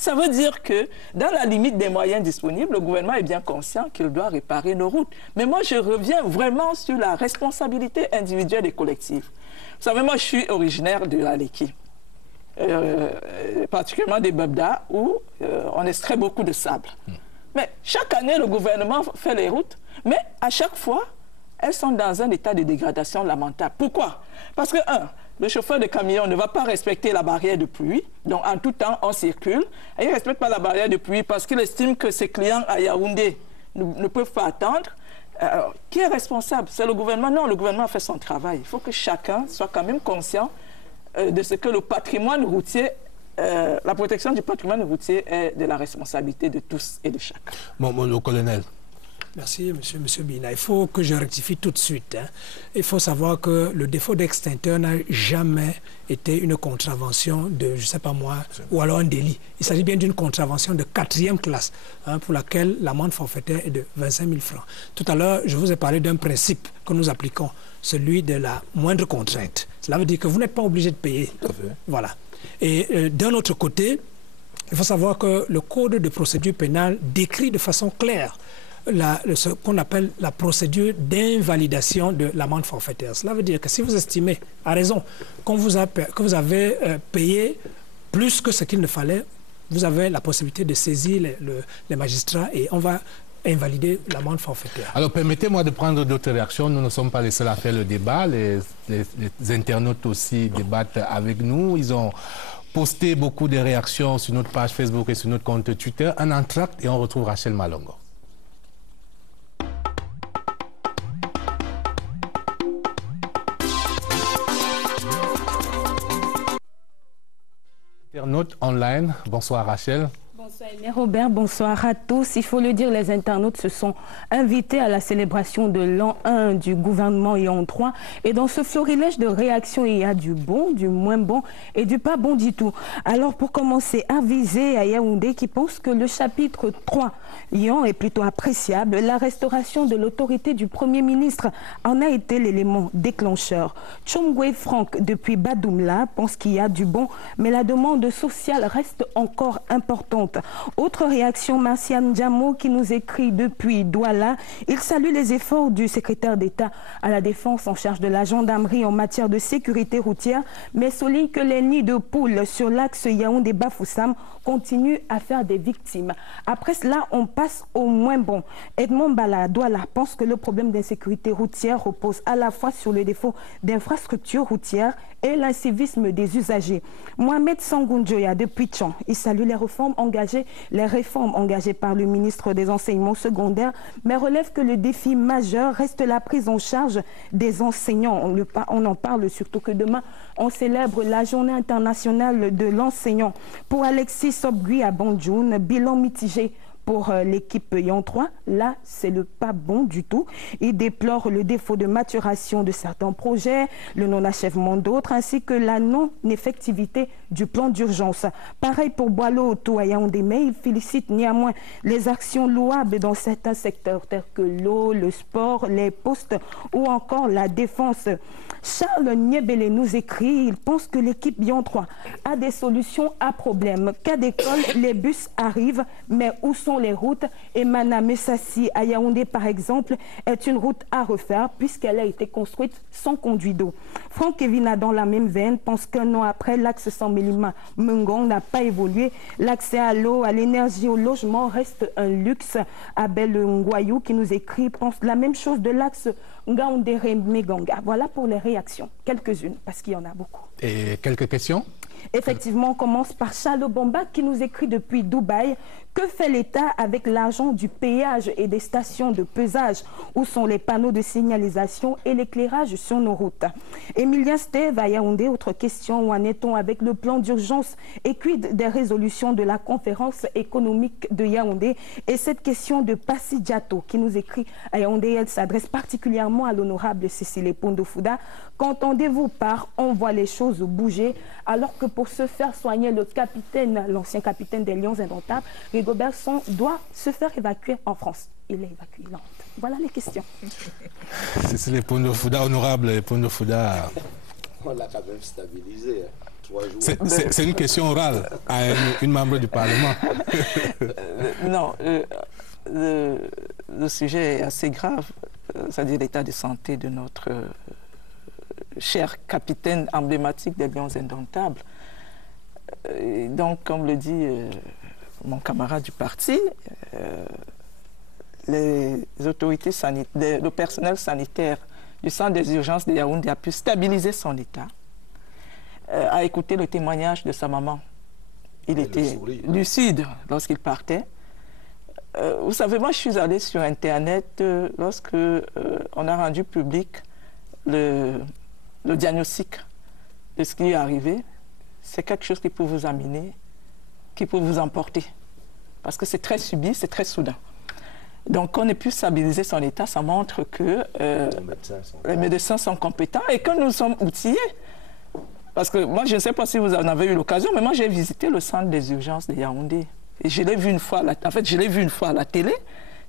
Ça veut dire que, dans la limite des moyens disponibles, le gouvernement est bien conscient qu'il doit réparer nos routes. Mais moi, je reviens vraiment sur la responsabilité individuelle et collective. Vous savez, moi, je suis originaire de la Leki, particulièrement des Babda, où on extrait beaucoup de sable. Mais chaque année, le gouvernement fait les routes, mais à chaque fois, elles sont dans un état de dégradation lamentable. Pourquoi? Parce que, le chauffeur de camion ne va pas respecter la barrière de pluie, donc en tout temps, on circule, et il ne respecte pas la barrière de pluie parce qu'il estime que ses clients à Yaoundé ne peuvent pas attendre. Alors, qui est responsable? C'est le gouvernement? Non, le gouvernement a fait son travail. Il faut que chacun soit quand même conscient de ce que le patrimoine routier, la protection du patrimoine routier est de la responsabilité de tous et de chacun. Bon, le colonel. Merci, monsieur Bina. Il faut que je rectifie tout de suite. Il faut savoir que le défaut d'extincteur n'a jamais été une contravention de, je ne sais pas moi, ou alors un délit. Il s'agit bien d'une contravention de 4e classe, pour laquelle l'amende forfaitaire est de 25 000 francs. Tout à l'heure, je vous ai parlé d'un principe que nous appliquons, celui de la moindre contrainte. Cela veut dire que vous n'êtes pas obligé de payer. Tout à fait. Voilà. Et d'un autre côté, il faut savoir que le Code de procédure pénale décrit de façon claire ce qu'on appelle la procédure d'invalidation de l'amende forfaitaire. Cela veut dire que si vous estimez, à raison, que vous avez payé plus que ce qu'il ne fallait, vous avez la possibilité de saisir les magistrats et on va invalider l'amende forfaitaire. Alors permettez-moi de prendre d'autres réactions. Nous ne sommes pas les seuls à faire le débat. Les internautes aussi débattent avec nous. Ils ont posté beaucoup de réactions sur notre page Facebook et sur notre compte Twitter. Un entracte et on retrouve Rachel Malongo. Internaute online, bonsoir Rachel. Bonsoir Robert, bonsoir à tous. Il faut le dire, les internautes se sont invités à la célébration de l'an 1 du gouvernement Yaoundé 3. Et dans ce florilège de réactions, il y a du bon, du moins bon et du pas bon du tout. Alors pour commencer, aviser à Yaoundé qui pense que le chapitre 3 Lyon est plutôt appréciable. La restauration de l'autorité du Premier ministre en a été l'élément déclencheur. Chomgwe Franck, depuis Badoumla, pense qu'il y a du bon, mais la demande sociale reste encore importante. Autre réaction, Marciane Diamo qui nous écrit depuis Douala. Il salue les efforts du secrétaire d'État à la défense en charge de la gendarmerie en matière de sécurité routière, mais souligne que les nids de poules sur l'axe Yaoundé-Bafoussam continuent à faire des victimes. Après cela, on passe au moins bon. Edmond Bala Douala pense que le problème d'insécurité routière repose à la fois sur le défaut d'infrastructures routières et l'incivisme des usagers. Mohamed Sangoundjoya depuis Tchan, il salue les réformes engagées encouragé les réformes engagées par le ministre des Enseignements secondaires, mais relève que le défi majeur reste la prise en charge des enseignants. On en parle surtout que demain, on célèbre la Journée internationale de l'enseignant. Pour Alexis Sobgui à Bandjoun, bilan mitigé pour l'équipe Yon 3, là, c'est le pas bon du tout. Il déplore le défaut de maturation de certains projets, le non-achèvement d'autres, ainsi que la non-effectivité du plan d'urgence. Pareil pour Boileau à Yaoundé, mais il félicite néanmoins les actions louables dans certains secteurs tels que l'eau, le sport, les postes ou encore la défense. Charles Niebele nous écrit, il pense que l'équipe Yon 3 a des solutions à problème. Cas d'école, les bus arrivent, mais où sont les routes? Et Manamessassi à Yaoundé, par exemple, est une route à refaire puisqu'elle a été construite sans conduit d'eau. Franck Evina, dans la même veine, pense qu'un an après, l'axe Samélima-Mungong n'a pas évolué. L'accès à l'eau, à l'énergie, au logement reste un luxe. Abel Ngoyou, qui nous écrit, pense la même chose de l'axe Ngaoundéré-Meganga. Voilà pour les réactions, quelques-unes, parce qu'il y en a beaucoup. Et quelques questions? Effectivement, on commence par Charles Bomba qui nous écrit depuis Dubaï. Que fait l'État avec l'argent du péage et des stations de pesage? Où sont les panneaux de signalisation et l'éclairage sur nos routes? Emilien Steve à Yaoundé, autre question. Où en est-on avec le plan d'urgence et quid des résolutions de la conférence économique de Yaoundé? Et cette question de Passi Diato qui nous écrit à Yaoundé, elle s'adresse particulièrement à l'honorable Cécile Pondofouda. Qu'entendez-vous par on voit les choses bouger alors que pour se faire soigner le capitaine, l'ancien capitaine des Lions Indomptables, Rigobert Song doit se faire évacuer en France. Il est évacué lente. Voilà les questions. C'est les Pondofouda, honorable Pondofouda. On l'a quand même stabilisé. 3 jours. C'est une question orale à une membre du Parlement. Non, le sujet est assez grave, c'est-à-dire l'état de santé de notre cher capitaine emblématique des Lions Indomptables. Donc, comme le dit mon camarade du parti, les autorités sanitaires, le personnel sanitaire du centre des urgences de Yaoundé a pu stabiliser son état, a écouté le témoignage de sa maman. Il était lucide lorsqu'il partait. Vous savez, moi je suis allé sur Internet lorsque on a rendu public le diagnostic de ce qui est arrivé. C'est quelque chose qui peut vous amener, qui peut vous emporter. Parce que c'est très subi, c'est très soudain. Donc, qu'on ait pu stabiliser son état, ça montre que les médecins sont compétents et que nous sommes outillés. Parce que moi, je ne sais pas si vous en avez eu l'occasion, mais moi, j'ai visité le centre des urgences de Yaoundé. Et je l'ai vu une fois, je l'ai vu une fois à la télé.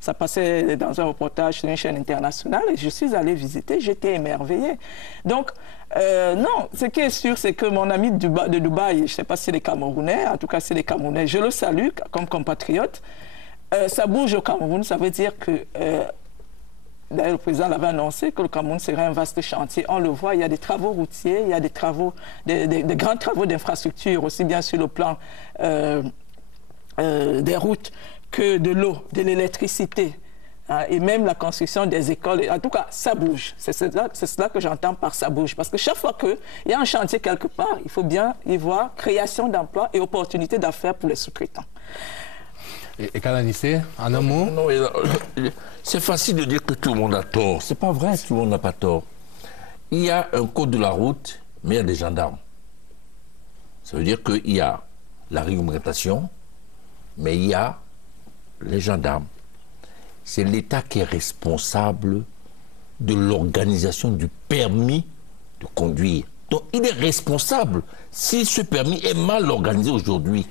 Ça passait dans un reportage sur une chaîne internationale et je suis allé visiter, j'étais émerveillé. Donc, non, ce qui est sûr, c'est que mon ami de Dubaï, je ne sais pas si les Camerounais, en tout cas si les Camerounais, je le salue comme compatriote. Ça bouge au Cameroun, ça veut dire que, d'ailleurs le président l'avait annoncé, que le Cameroun serait un vaste chantier. On le voit, il y a des travaux routiers, il y a des travaux, des grands travaux d'infrastructure, aussi bien sur le plan des routes, que de l'eau, de l'électricité, hein, et même la construction des écoles. En tout cas, ça bouge. C'est cela que j'entends par ça bouge. Parce que chaque fois qu'il y a un chantier quelque part, il faut bien y voir création d'emplois et opportunités d'affaires pour les sous-traitants. Et Kalanissé, en un mot? Non, c'est facile de dire que tout le monde a tort. C'est pas vrai, tout le monde n'a pas tort. Il y a un code de la route, mais il y a des gendarmes. Ça veut dire qu'il y a la réglementation, mais il y a les gendarmes. C'est l'État qui est responsable de l'organisation du permis de conduire. Donc il est responsable si ce permis est mal organisé aujourd'hui.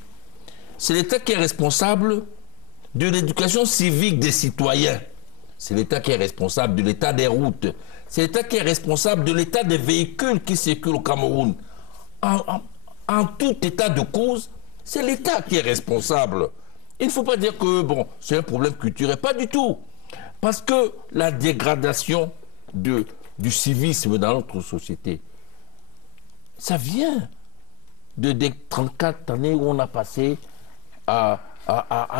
C'est l'État qui est responsable de l'éducation civique des citoyens. C'est l'État qui est responsable de l'état des routes. C'est l'État qui est responsable de l'état des véhicules qui circulent au Cameroun. En tout état de cause, c'est l'État qui est responsable. Il ne faut pas dire que bon, c'est un problème culturel. Pas du tout. Parce que la dégradation du civisme dans notre société, ça vient des 34 années où on a passé à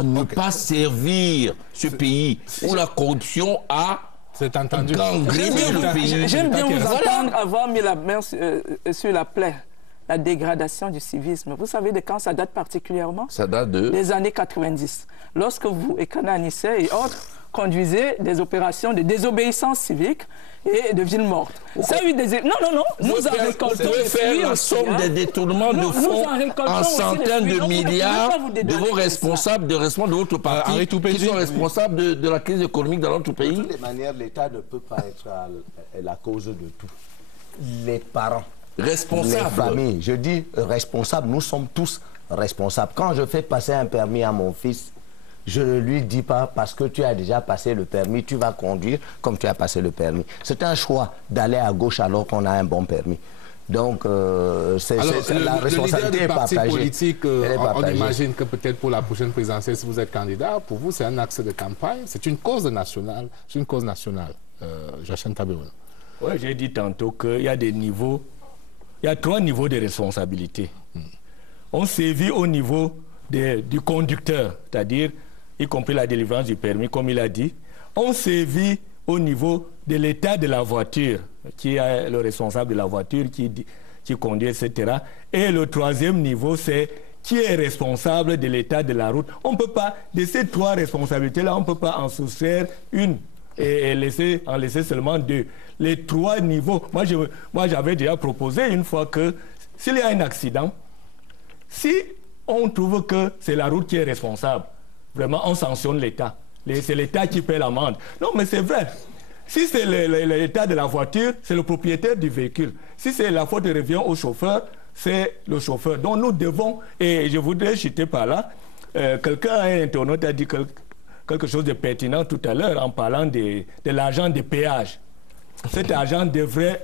ne pas servir ce pays, où la corruption a gangréné le pays. J'aime bien vous entendre avoir mis la main sur la plaie la dégradation du civisme. Vous savez de quand ça date particulièrement? Ça date de... des années 90. Lorsque vous, Ekana Anissé et autres, conduisez des opérations de désobéissance civique et de ville morte. Ça a eu des... Non, nous en récoltons faire la somme des détournements de fonds en centaines de milliards de vos responsables, de votre parti, qui sont responsables de la crise économique dans notre pays. De toutes les manières, l'État ne peut pas être la cause de tout. Les parents, responsables, les familles, je dis responsables, nous sommes tous responsables. Quand je fais passer un permis à mon fils, je ne lui dis pas parce que tu as déjà passé le permis, tu vas conduire comme tu as passé le permis. C'est un choix d'aller à gauche alors qu'on a un bon permis. Donc, la responsabilité est partagée. Politique, on imagine que peut-être pour la prochaine présidentielle, si vous êtes candidat, pour vous, c'est un axe de campagne, c'est une cause nationale. C'est une cause nationale. Joachim Taberoun. Oui, j'ai dit tantôt qu'il y a des niveaux, il y a 3 niveaux de responsabilité. On sévit au niveau du conducteur, c'est-à-dire y compris la délivrance du permis, comme il a dit. On sévit au niveau de l'état de la voiture, qui est le responsable de la voiture, qui conduit, etc. Et le 3e niveau, c'est qui est responsable de l'état de la route. On ne peut pas, de ces 3 responsabilités-là, on ne peut pas en soustraire une et en laisser seulement 2. Les 3 niveaux, moi j'avais déjà proposé une fois que s'il y a un accident, si on trouve que c'est la route qui est responsable, vraiment on sanctionne l'État. C'est l'État qui paie l'amende. Non, mais c'est vrai. Si c'est l'état de la voiture, c'est le propriétaire du véhicule. Si c'est la faute revient au chauffeur, c'est le chauffeur. Donc nous devons, et je voudrais citer par là, quelqu'un, un internaute a dit quelque chose de pertinent tout à l'heure en parlant de l'argent des péages. Cet argent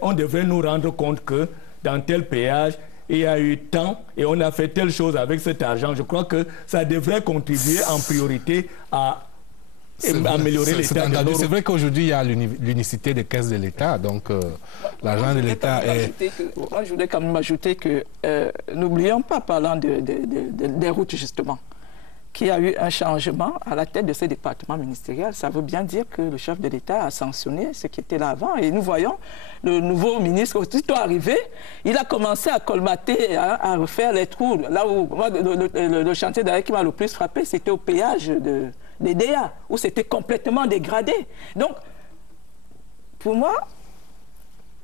on devrait nous rendre compte que dans tel péage, il y a eu tant et on a fait telle chose avec cet argent. Je crois que ça devrait contribuer en priorité à améliorer l'état de l'eau. C'est vrai qu'aujourd'hui, il y a l'unicité des caisses de l'État, donc l'argent de l'État est... Moi, je voulais quand même ajouter que, n'oublions pas, parlant des routes justement, qu'il y a eu un changement à la tête de ces départements ministériels. Ça veut bien dire que le chef de l'État a sanctionné ce qui était là avant. Et nous voyons le nouveau ministre, aussitôt arrivé, il a commencé à colmater, à refaire les trous. Là où moi, le chantier d'ailleurs qui m'a le plus frappé, c'était au péage des DA, où c'était complètement dégradé. Donc, pour moi...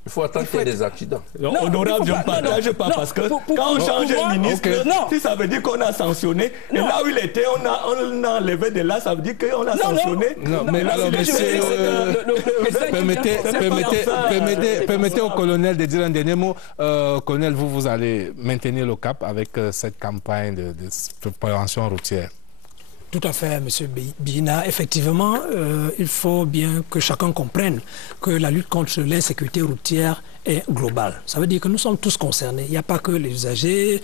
Il faut attendre qu'il y ait des accidents. Non, honorable, je ne partage pas parce que quand on change un ministre, si ça veut dire qu'on a sanctionné, et là où il était, on a enlevé de là, ça veut dire qu'on a sanctionné. Non, mais alors, monsieur, permettez au colonel de dire un dernier mot. Colonel, vous allez maintenir le cap avec cette campagne de prévention routière. Tout à fait, M. Bina. Effectivement, il faut bien que chacun comprenne que la lutte contre l'insécurité routière est globale. Ça veut dire que nous sommes tous concernés. Il n'y a pas que les usagers,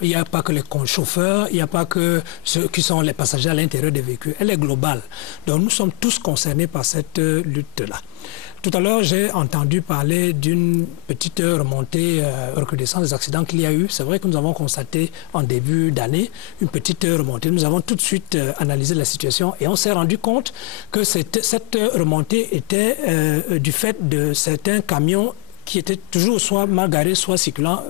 il n'y a pas que les chauffeurs, il n'y a pas que ceux qui sont les passagers à l'intérieur des véhicules. Elle est globale. Donc nous sommes tous concernés par cette lutte-là. Tout à l'heure, j'ai entendu parler d'une petite remontée, recrudescence des accidents qu'il y a eu. C'est vrai que nous avons constaté en début d'année une petite remontée. Nous avons tout de suite analysé la situation et on s'est rendu compte que cette remontée était du fait de certains camions qui étaient toujours soit mal garés, soit circulant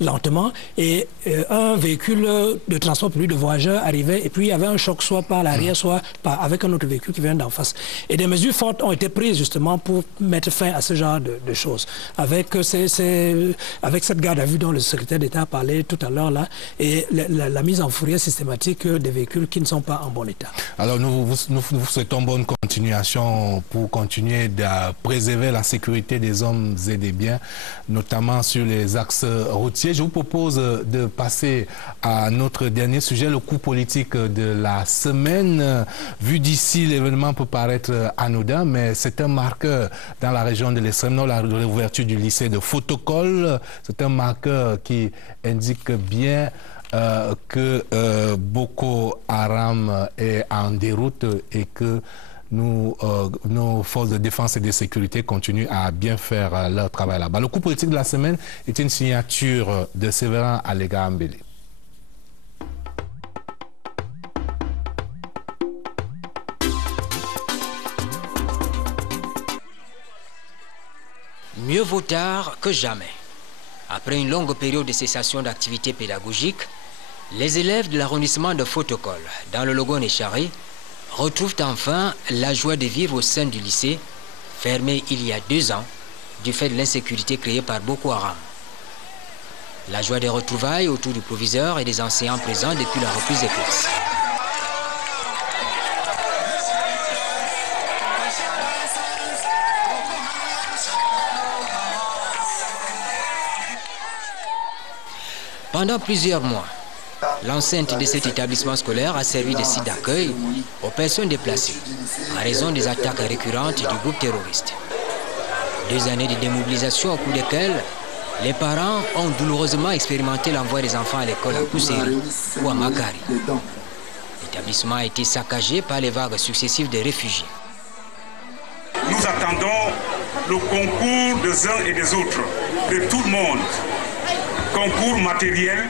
lentement. Et un véhicule de transport public de voyageurs arrivait et puis il y avait un choc soit par l'arrière, soit avec un autre véhicule qui vient d'en face. Et des mesures fortes ont été prises justement pour mettre fin à ce genre de choses. Avec cette garde à vue dont le secrétaire d'État a parlé tout à l'heure là, et la mise en fourrière systématique des véhicules qui ne sont pas en bon état. Alors nous vous souhaitons bonne continuation pour continuer à préserver la sécurité des hommes et des biens, notamment sur les axes routiers. Je vous propose de passer à notre dernier sujet, le coup politique de la semaine. Vu d'ici, l'événement peut paraître anodin, mais c'est un marqueur dans la région de l'Extrême Nord, la réouverture du lycée de Fotokol. C'est un marqueur qui indique bien que Boko Haram est en déroute et que nos forces de défense et de sécurité continuent à bien faire leur travail là-bas. Le coup politique de la semaine est une signature de Sévérin Alega-Ambélé. Mieux vaut tard que jamais. Après une longue période de cessation d'activité pédagogique, les élèves de l'arrondissement de Fotokol, dans le Logon-Echari, retrouvent enfin la joie de vivre au sein du lycée, fermé il y a 2 ans, du fait de l'insécurité créée par Boko Haram. La joie des retrouvailles autour du proviseur et des enseignants présents depuis la reprise des classes. Pendant plusieurs mois, l'enceinte de cet établissement scolaire a servi de site d'accueil aux personnes déplacées en raison des attaques récurrentes du groupe terroriste. 2 années de démobilisation au cours desquelles les parents ont douloureusement expérimenté l'envoi des enfants à l'école à Kousséri ou à Makari. L'établissement a été saccagé par les vagues successives de réfugiés. Nous attendons le concours des uns et des autres, de tout le monde. Concours matériel,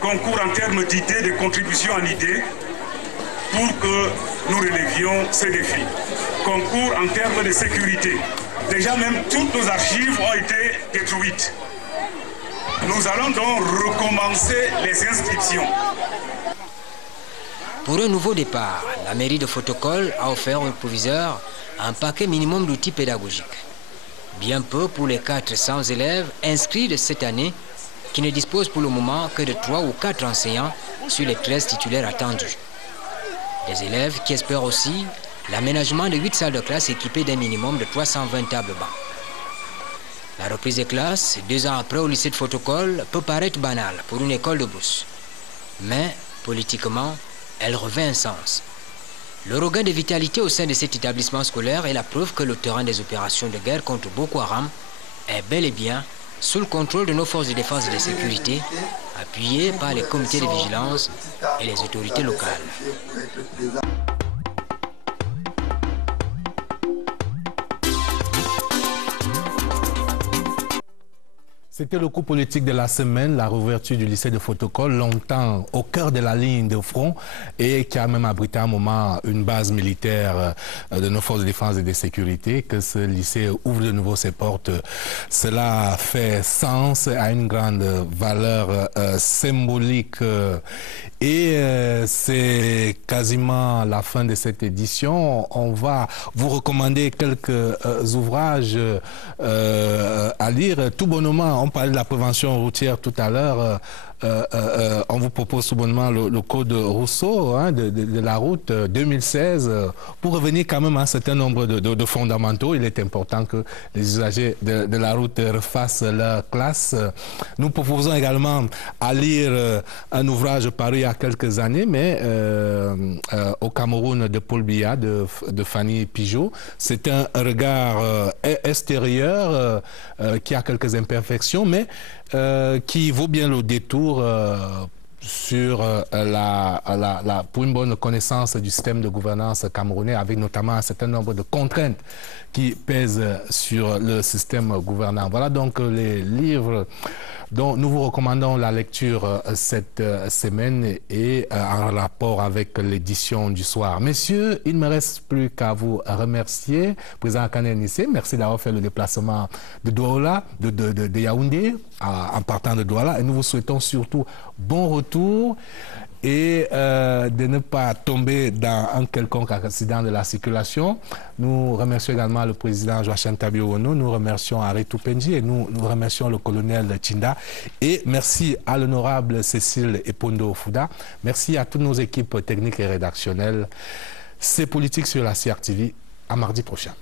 concours en termes d'idées, de contributions en idées, pour que nous relevions ces défis. Concours en termes de sécurité. Déjà même toutes nos archives ont été détruites. Nous allons donc recommencer les inscriptions. Pour un nouveau départ, la mairie de Fotokol a offert au proviseur un paquet minimum d'outils pédagogiques. Bien peu pour les 400 élèves inscrits de cette année qui ne disposent pour le moment que de 3 ou 4 enseignants sur les 13 titulaires attendus. Des élèves qui espèrent aussi l'aménagement de 8 salles de classe équipées d'un minimum de 320 tables bancs. La reprise des classes, 2 ans après au lycée de Fotokol, peut paraître banale pour une école de brousse. Mais, politiquement, elle revêt un sens. Le regain de vitalité au sein de cet établissement scolaire est la preuve que le terrain des opérations de guerre contre Boko Haram est bel et bien sous le contrôle de nos forces de défense et de sécurité, appuyées par les comités de vigilance et les autorités locales. C'était le coup politique de la semaine, la réouverture du lycée de Fotokol, longtemps au cœur de la ligne de front et qui a même abrité à un moment une base militaire de nos forces de défense et de sécurité. Que ce lycée ouvre de nouveau ses portes, cela fait sens, a une grande valeur symbolique et c'est quasiment la fin de cette édition. On va vous recommander quelques ouvrages à lire. Tout bonnement, on parlait de la prévention routière tout à l'heure. On vous propose tout bonnement le code Rousseau de la route 2016 pour revenir quand même à un certain nombre de fondamentaux. Il est important que les usagers de la route refassent leur classe. Nous proposons également à lire un ouvrage paru il y a quelques années, mais au Cameroun, de Paul Biya, de Fanny Pigeot. C'est un regard extérieur qui a quelques imperfections, mais qui vaut bien le détour sur pour une bonne connaissance du système de gouvernance camerounais, avec notamment un certain nombre de contraintes qui pèsent sur le système gouvernant. Voilà donc les livres dont nous vous recommandons la lecture cette semaine et en rapport avec l'édition du soir. Messieurs, il ne me reste plus qu'à vous remercier. Président Kane Nissé, merci d'avoir fait le déplacement de Douala, de Yaoundé, en partant de Douala. Et nous vous souhaitons surtout bon retour et de ne pas tomber dans un quelconque accident de la circulation. Nous remercions également le président Joachim Tabiono, nous remercions Henri Toupenji et nous remercions le colonel Chinda. Et merci à l'honorable Cécile Epondo Fouda. Merci à toutes nos équipes techniques et rédactionnelles. C'est Politique sur la CRTV. À mardi prochain.